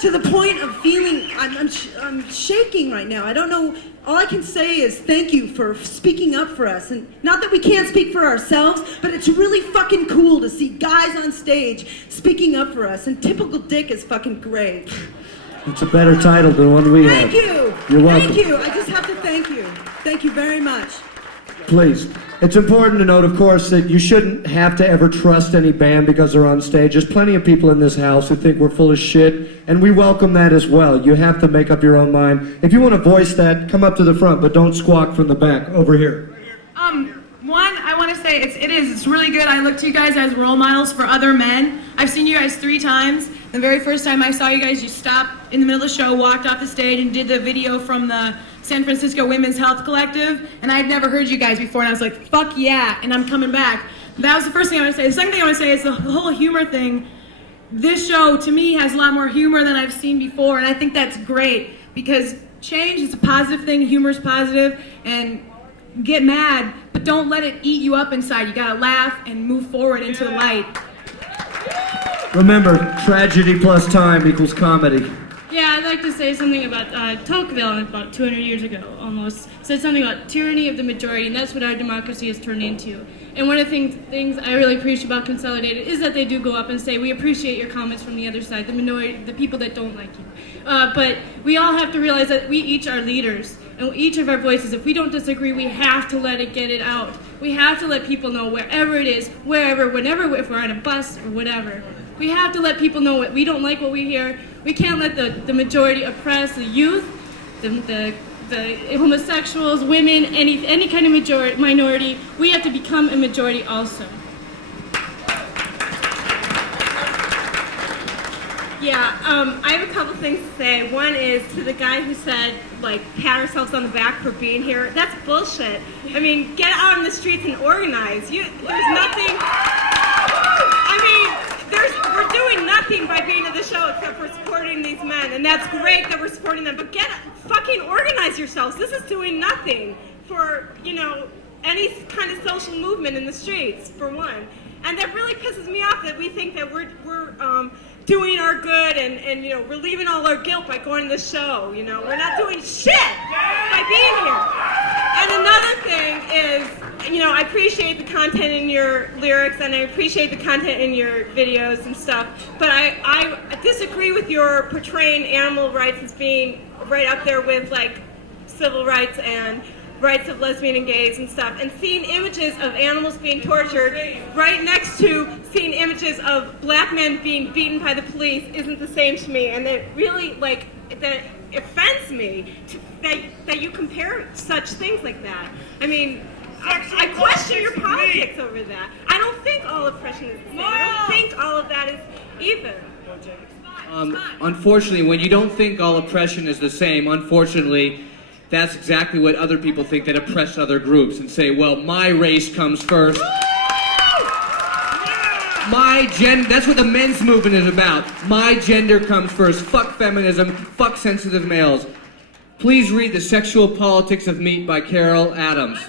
To the point of feeling, I'm shaking right now. I don't know, all I can say is thank you for speaking up for us. And not that we can't speak for ourselves, but it's really fucking cool to see guys on stage speaking up for us. And Typical Dick is fucking great. It's a better title than one we have. Thank you. You're welcome. Thank you. I just have to thank you. Thank you very much. Please. It's important to note, of course, that you shouldn't have to ever trust any band because they're on stage. There's plenty of people in this house who think we're full of shit, and we welcome that as well. You have to make up your own mind. If you want to voice that, come up to the front, but don't squawk from the back. Over here. One, I want to say it's really good. I look to you guys as role models for other men. I've seen you guys 3 times. The very first time I saw you guys, you stopped in the middle of the show, walked off the stage, and did the video from the San Francisco Women's Health Collective, and I had never heard you guys before, and I was like, fuck yeah, and I'm coming back. That was the first thing I want to say. The second thing I want to say is the whole humor thing. This show, to me, has a lot more humor than I've seen before, and I think that's great, because change is a positive thing, humor's positive, and get mad, but don't let it eat you up inside. You gotta laugh and move forward into the light. Remember, tragedy plus time equals comedy. Yeah, I'd like to say something about Tocqueville about 200 years ago, almost, said something about tyranny of the majority, and that's what our democracy has turned into. And one of the things I really appreciate about Consolidated is that they do go up and say, we appreciate your comments from the other side, the minority, the people that don't like you. But we all have to realize that we each are leaders, and each of our voices, if we don't disagree, we have to let it get it out. We have to let people know wherever it is, wherever, whenever, if we're on a bus or whatever. We have to let people know what we don't like what we hear. We can't let the majority oppress the youth, the homosexuals, women, any kind of minority. We have to become a majority also. Yeah, I have a couple things to say. One is to the guy who said, like, pat ourselves on the back for being here. That's bullshit. I mean, get out in the streets and organize. There's nothing. I mean, we're doing nothing by being at the show except for supporting these men, and that's great that we're supporting them. But fucking organize yourselves. This is doing nothing. for, you know, any kind of social movement in the streets, for one. And that really pisses me off that we think that we're doing our good and you know, relieving all our guilt by going to the show. You know, we're not doing shit by being here. And another thing is, you know, I appreciate the content in your lyrics and I appreciate the content in your videos and stuff, but I disagree with your portraying animal rights as being right up there with like civil rights and rights of lesbian and gays and stuff, and seeing images of animals being tortured right next to seeing images of black men being beaten by the police isn't the same to me, and it really, like, that offends me that you compare such things like that. I mean, I question your politics over that. I don't think all oppression is the same. I don't think all of that is even. Unfortunately, when you don't think all oppression is the same, unfortunately, that's exactly what other people think that oppress other groups and say, well, my race comes first. That's what the men's movement is about. My gender comes first. Fuck feminism. Fuck sensitive males. Please read The Sexual Politics of Meat by Carol Adams.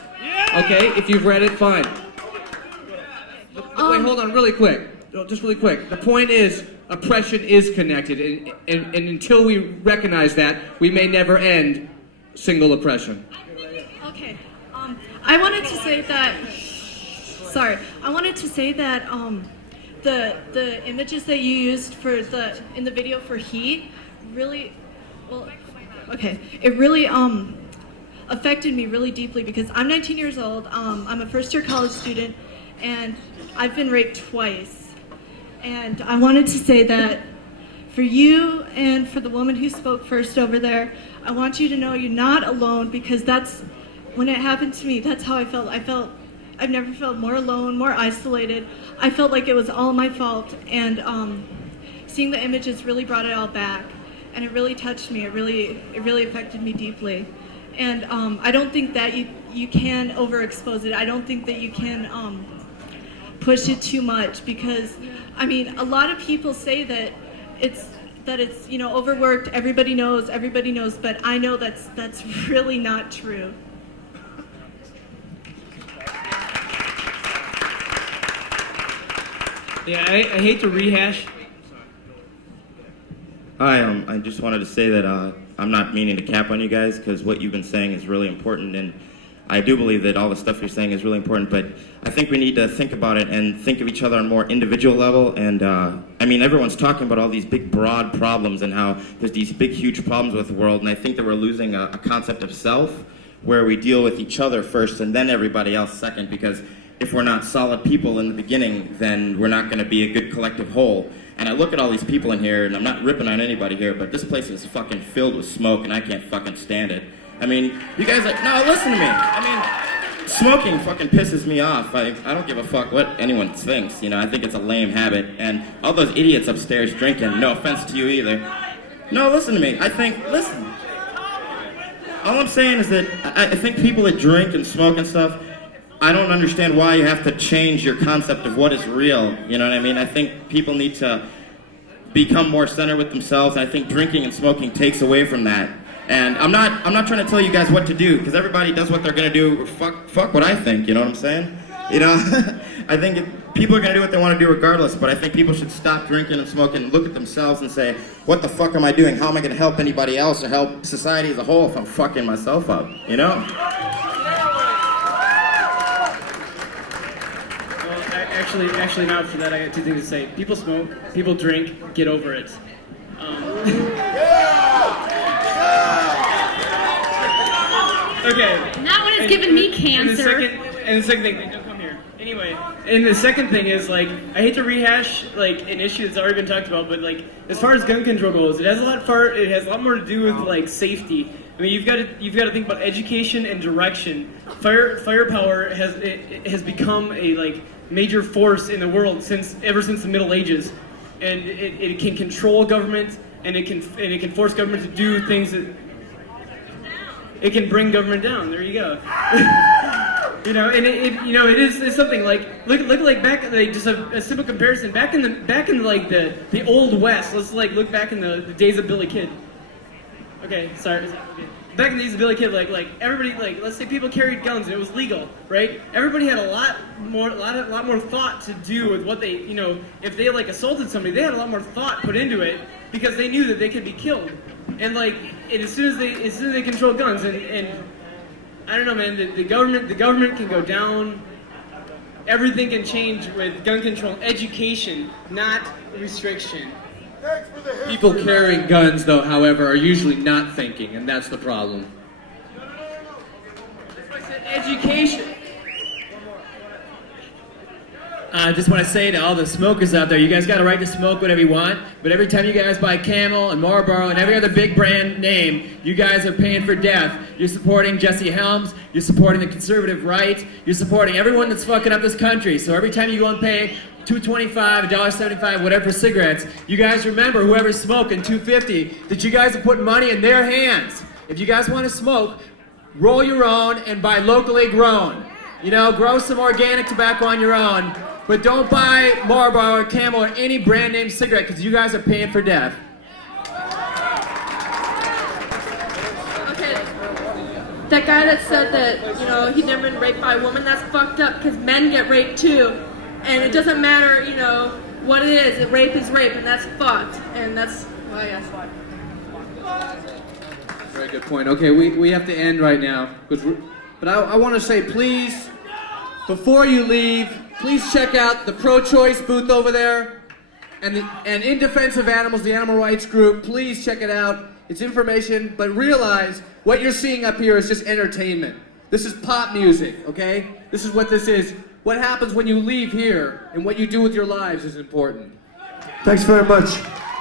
Okay, if you've read it, fine. Wait, hold on, really quick. Just really quick. The point is, oppression is connected, and until we recognize that, we may never end single oppression. Okay, I wanted to say that, the images that you used in the video for Heat really, it really affected me really deeply because I'm 19 years old, I'm a first-year college student, and I've been raped twice. And I wanted to say that for you and for the woman who spoke first over there, I want you to know you're not alone, because when it happened to me, that's how I felt. I've never felt more alone, more isolated. I felt like it was all my fault, and seeing the images really brought it all back, and it really touched me. It really affected me deeply. And I don't think that you can overexpose it. I don't think that you can push it too much, because, I mean, a lot of people say that it's you know, overworked, everybody knows, but I know that's really not true. Yeah, I hate to rehash. Hi, I just wanted to say that I'm not meaning to cap on you guys, because what you've been saying is really important, and I do believe that all the stuff you're saying is really important, but I think we need to think about it and think of each other on a more individual level. And I mean, everyone's talking about all these big, broad problems and how there's these big, huge problems with the world, and I think that we're losing a concept of self, where we deal with each other first and then everybody else second, because if we're not solid people in the beginning, then we're not going to be a good collective whole. And I look at all these people in here, and I'm not ripping on anybody here, but this place is fucking filled with smoke, and I can't fucking stand it. I mean, you guys are, no, listen to me. I mean, smoking fucking pisses me off. I don't give a fuck what anyone thinks, you know. I think it's a lame habit. And all those idiots upstairs drinking, no offense to you either. No, listen to me. Listen. All I'm saying is that I think people that drink and smoke and stuff, I don't understand why you have to change your concept of what is real, you know what I mean? I think people need to become more centered with themselves, and I think drinking and smoking takes away from that. And I'm not trying to tell you guys what to do, because everybody does what they're gonna do. Fuck what I think, you know what I'm saying? You know, I think people are gonna do what they want to do regardless, but I think people should stop drinking and smoking and look at themselves and say, what the fuck am I doing? How am I gonna help anybody else or help society as a whole if I'm fucking myself up, you know? Well, actually not for that, I got two things to say. People smoke, people drink, get over it. Okay. Not when it's giving me cancer. And the second thing, don't come here. Anyway, and the second thing is, like, I hate to rehash like an issue that's already been talked about, but like as far as gun control goes, it has a lot more to do with like safety. I mean, you've got to think about education and direction. Firepower has become a like major force in the world ever since the Middle Ages, and it can control government, and it can force government to do things that it can bring government down. There you go. You know, and it's something like look like back, like just a simple comparison back in like the old West. Let's like look back in the days of Billy Kid. Okay, sorry. Okay. Back in the days of Billy Kid, like everybody, like let's say people carried guns and it was legal, right? Everybody had a lot more thought to do with what they, you know, if they like assaulted somebody, they had a lot more thought put into it because they knew that they could be killed. And like, and as soon as they control guns, and I don't know, man, the government can go down. Everything can change with gun control, education, not restriction. People carrying guns, though, however, are usually not thinking, and that's the problem. Education. I just want to say to all the smokers out there, you guys got a right to smoke whatever you want, but every time you guys buy Camel and Marlboro and every other big brand name, you guys are paying for death. You're supporting Jesse Helms, you're supporting the conservative right, you're supporting everyone that's fucking up this country. So every time you go and pay $2.25, $1.75, whatever for cigarettes, you guys remember whoever's smoking $2.50 that you guys are putting money in their hands. If you guys want to smoke, roll your own and buy locally grown. You know, grow some organic tobacco on your own, but don't buy Marlboro or Camel or any brand name cigarette because you guys are paying for death. Okay, that guy that said that, you know, he'd never been raped by a woman, that's fucked up because men get raped too. And it doesn't matter, you know, what it is. Rape is rape, and that's fucked. And that's why I guess. Very good point. Okay, we have to end right now. But I want to say, please, before you leave, please check out the pro-choice booth over there. And In Defense of Animals, the animal rights group, please check it out. It's information, but realize what you're seeing up here is just entertainment. This is pop music, okay? This is what this is. What happens when you leave here and what you do with your lives is important. Thanks very much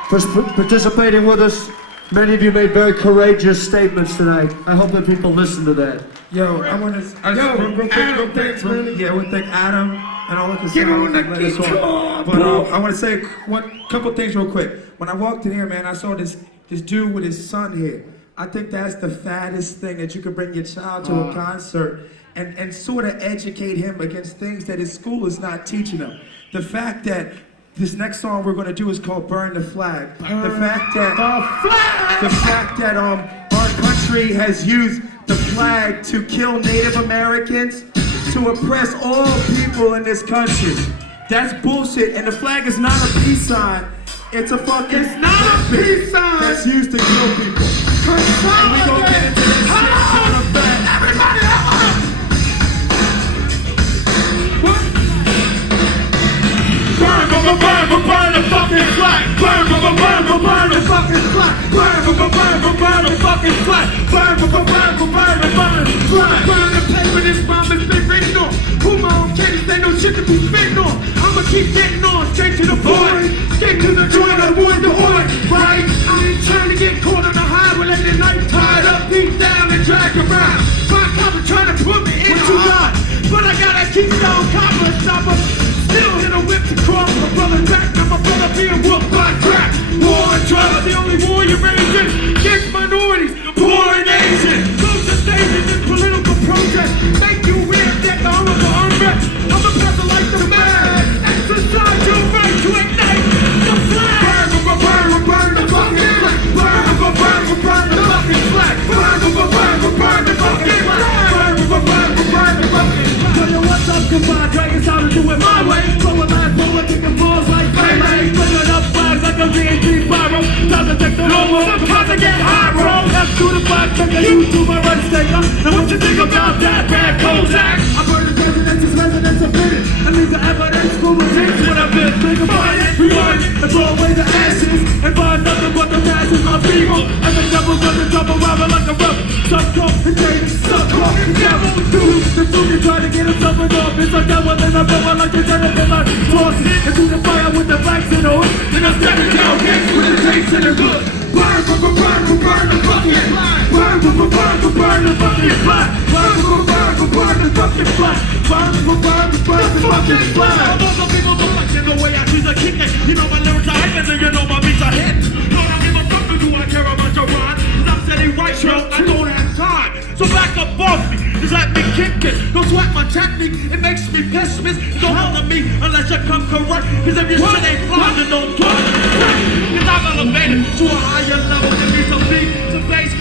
for participating with us. Many of you made very courageous statements tonight. I hope that people listen to that. Yo, I want to. Real quick, yeah, we thank Adam and all of the sound. But I want to say couple things real quick. When I walked in here, man, I saw this dude with his son here. I think that's the fattest thing, that you could bring your child to a concert and sort of educate him against things that his school is not teaching him. The fact that this next song we're going to do is called Burn the Flag. The fact that our country has used the flag to kill Native Americans, to oppress all people in this country. That's bullshit, and the flag is not a peace sign. It's a fucking peace sign that's used to kill people. And we gonna get into this shit on the back. Everybody burn the fucking flag! Burn the fucking flag! Burn the fucking flag! Burn the flag! Burn the paper, this bomb has been written on. Who my own kids, they know shit to be spitting on. I'ma keep getting on, straight to the point. Straight to the joint, I want the oil, right? I ain't trying to get caught on the highway, let the knife tied up, beat down and drag around. My copper trying to put me in a hole, but I gotta keep down copper stopper. Still hit a whip to cross my brother back. Now my brother being whooped by crack. War and drugs, the only war you're raging against minorities, the poor and Asian. Close the stages in political protest. Make you weird that the honorable unrest. I'm a person like the man. Exercise your right to ignite the flag. Burn the fucking flag. Burn the fucking flag. Burn the fucking flag. Yo, what's up, compadre? It's how to do it my way. Blowing my bullet, kicking balls like Pele. Flipping up flags like a VNG pyro. Time to take the low, about to get high, bro. F to the flag, take a YouTuber, rights taker. Now what you think about that, bad Kozak? I burn the president's residence of fitted. And leave the evidence for the things when I've been thinking about it. Rewind and throw away the ashes. And find nothing but the masses of people. And the devil doesn't jump around like a rebel. Some talk and David, some talk and devil. Dude, the dude trying to get himself in office. Like that one, then I blow out like the Senate, then I toss it into the fire with the flags in the hood. Then I step it down, gangs with the tapes in the good. Burn the fucking flag. Burn the fucking flag. Burn the fucking flag. Burn the fucking flag. Burn the fucking flag. All the people don't like the way I choose a kick it. You know my lyrics are hype and you know my beats are hit. Don't I give a fuck, do I care about your rhyme? Cause I'm setting right, bro, I don't have time. So back up off me, just let me kick it. Don't sweat my technique, it makes me pessimist. Don't hold on me unless you come correct. Cause if your shit ain't flying, then don't talk. Cause I'm elevated to a higher level. Give me some beat, some bass.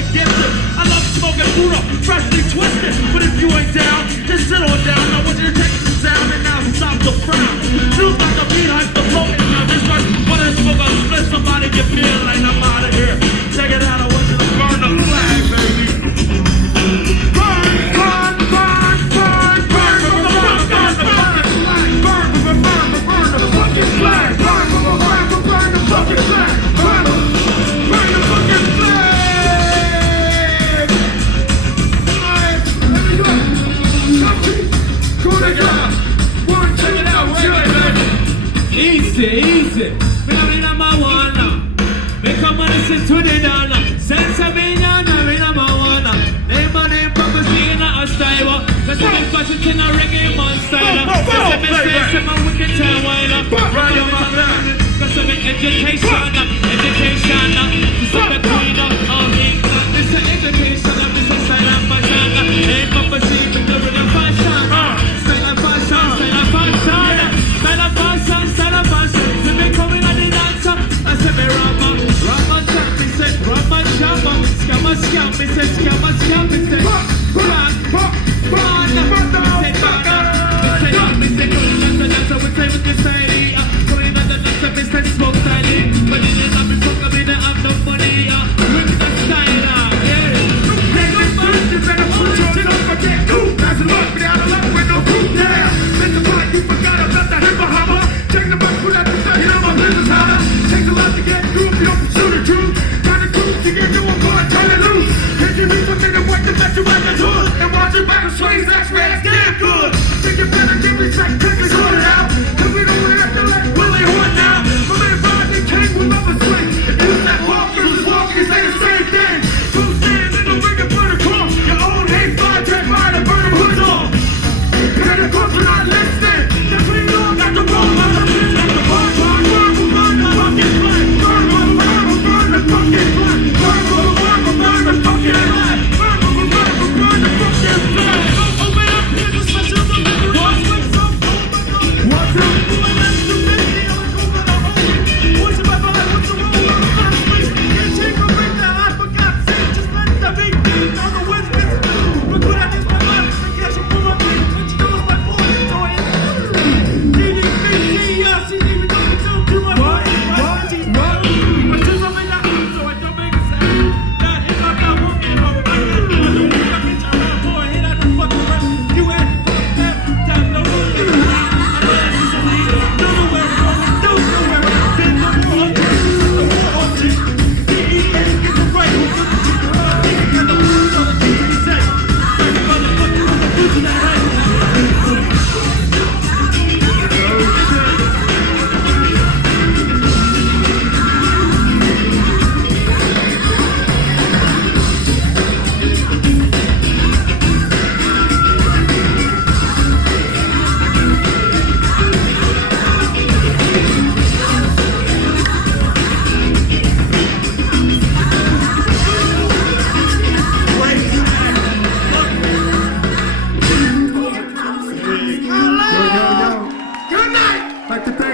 and gifted. I love smoking Buddha, freshly twisted. But if you ain't down, just sit on down. I want you to take it down and now stop the frown. Feels like a beat hype the flow in my this verse. Wanna smoke a split, somebody get feel like I'm out of here. Check it out, I want you to burn the flag, baby. Burn, burn, burn, burn, burn, burn, burn, burn the fucking flag. Burn, burn, burn, burn the fucking flag. Burn, burn, burn, burn the fucking flag. Burn, burn the fucking flag. Alright, let me go. Go to God. One, check it out, baby. Easy, easy. Me no marijuana. Me come and listen to the Dana. Sense of me no marijuana. Name my name, prophecy in a style. Cause I'm fashion in a reggae man style. Cause I'm face in my wicked tail while right on my back. Cause I'm education, education. Cause I'm the queen of England. This is education, this is style and fashion. Name prophecy, but the rhythm fashion. Style and fashion, style and fashion. Style and fashion, style and fashion. So me coming at the dancer. I said me rama, rama jam. Me said rama jama. Scamma scam, me said scamma scam. Me said run, run, run. Me said run. Me said coming at the dancer. We say with the style. Coming at the dancer, me said smoke style. But it is not me fuck up, me don't have no money. With the style, yeah. Hey, go first, you better put your don't forget cool. Pass it up, me down the left with no cool. Yeah, let the part you forgot about the hipper hopper. Check the back, put out the stuff, hit on my business holler. Takes a lot to get through, you don't pursue the truth. Trying to cruise to get you on board, turn it loose. If you need something to work, to let you back into it. And watch your back and swings, X-rays, damn good. Think you better give me sex, quickly sort it out. Cause we don't have to let Willie Horn now. My man Rodney King will love a swing. If you that walk, versus walking, you say the same thing. Two stands in the ring and burn a cross. Your own hate, fire, drag fire, and burn the hoods off. And of course we're not listening. That's what you know, got the wrong mother. Got the wrong one, burn the fucking flag. Burn the fucking flag. Burn the fucking flag. Burn the fucking flag. Open up, here's a special delivery. What's up? What's up? What's stupidity? I'm going to hold. What's your bye-bye? What's the roll? Can't take a break now. I forgot. Say, just let the big things on the whispers. Look what I just my life. I guess you pull up.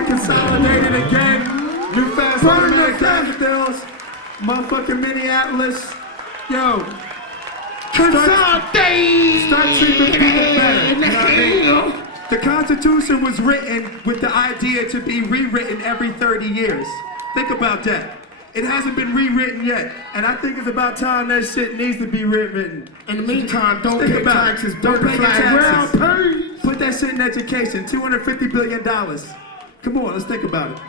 Consolidated again. New fast Minneapolis, motherfucking Minneapolis. Yo. Consolidated. Start treating people better. You know what I mean? The Constitution was written with the idea to be rewritten every 30 years. Think about that. It hasn't been rewritten yet, and I think it's about time that shit needs to be rewritten. In the meantime, don't pay taxes, don't pay your taxes. Put that shit in education, $250 billion. Come on, let's think about it.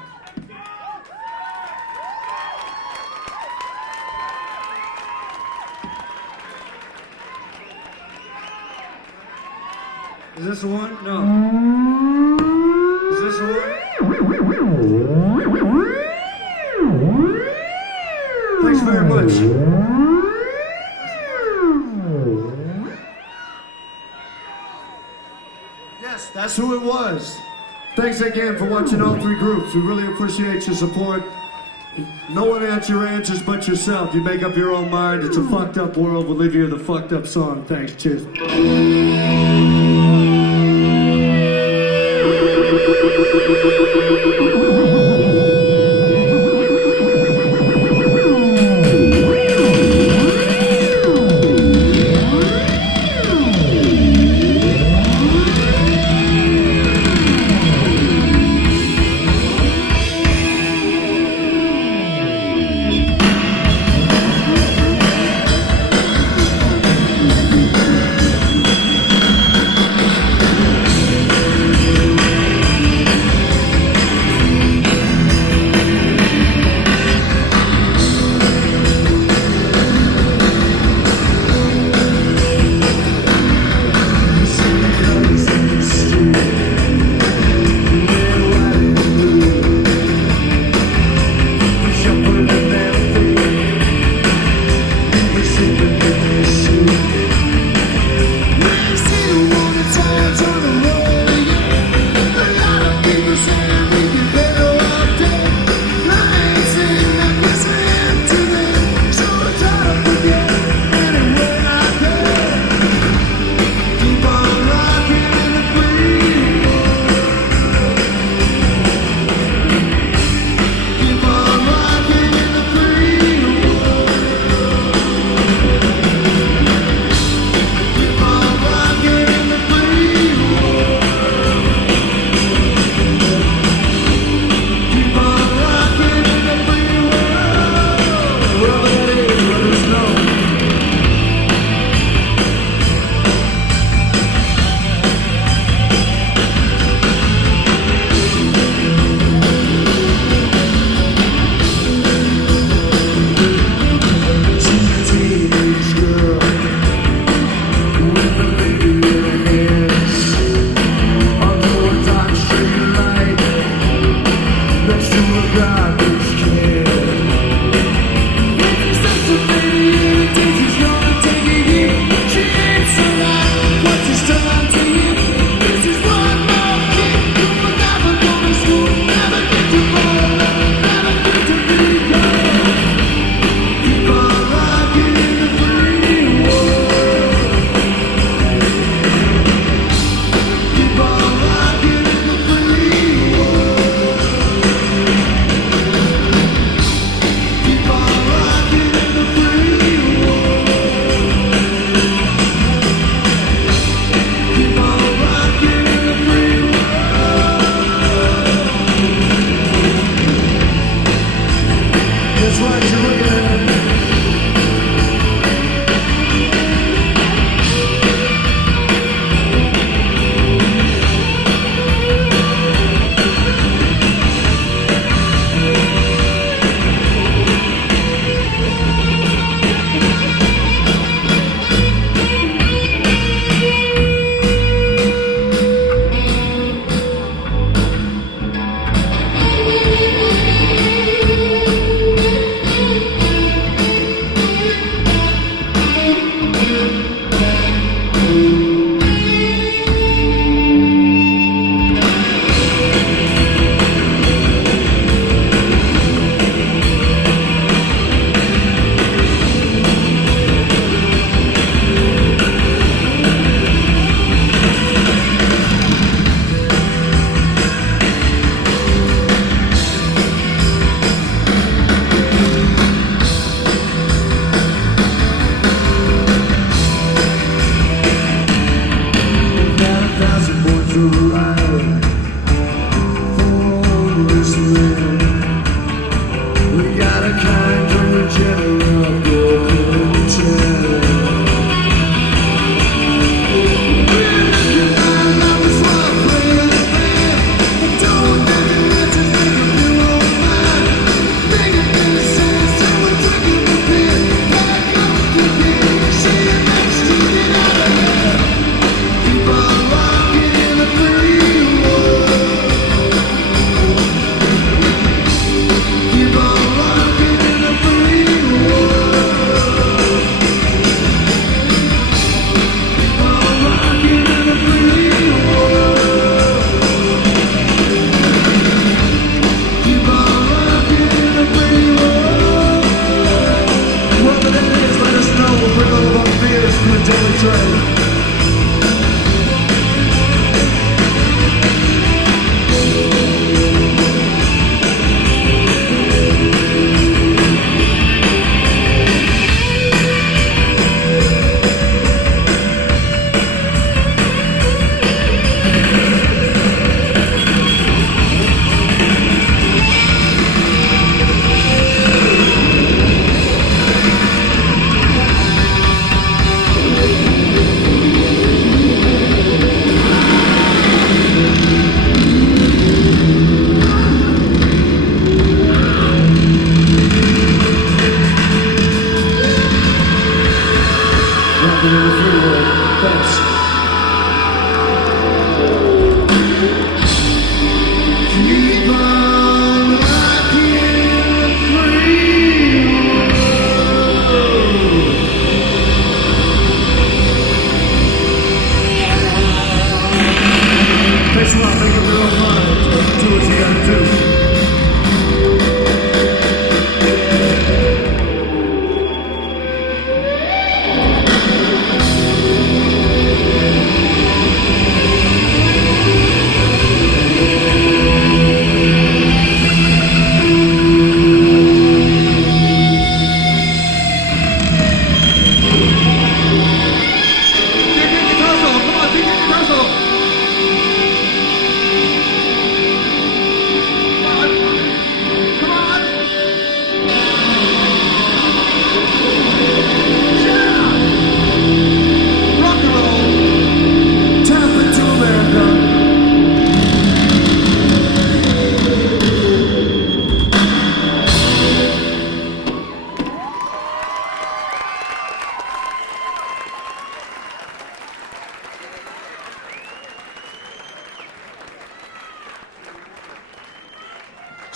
Is this the one? No. Is this the one? Thanks very much. Yes, that's who it was. Thanks again for watching all three groups. We really appreciate your support. No one answers your answers but yourself. You make up your own mind. It's a fucked up world. We'll leave you with a fucked up song. Thanks. Cheers.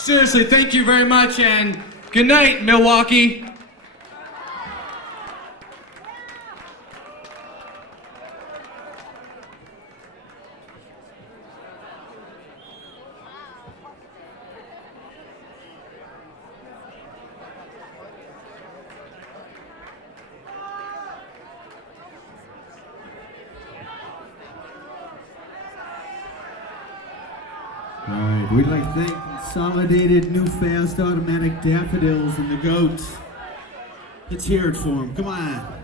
Seriously, thank you very much, and good night, Milwaukee. All right, we'd like to thank Consolidated, New Fast Automatic Daffodils, and the Goats. Let's hear it for them. Come on.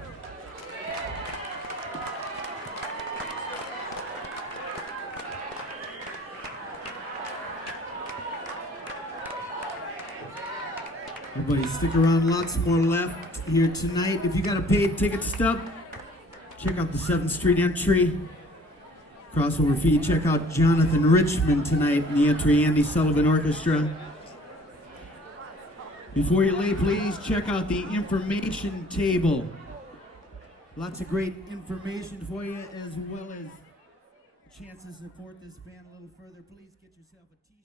Everybody stick around, lots more left here tonight. If you got a paid ticket stub, check out the 7th Street entry. Crossover fee, check out Jonathan Richmond tonight in the entry, Andy Sullivan Orchestra. Before you leave, please check out the information table. Lots of great information for you, as well as a chance to support this band a little further. Please get yourself a t-shirt.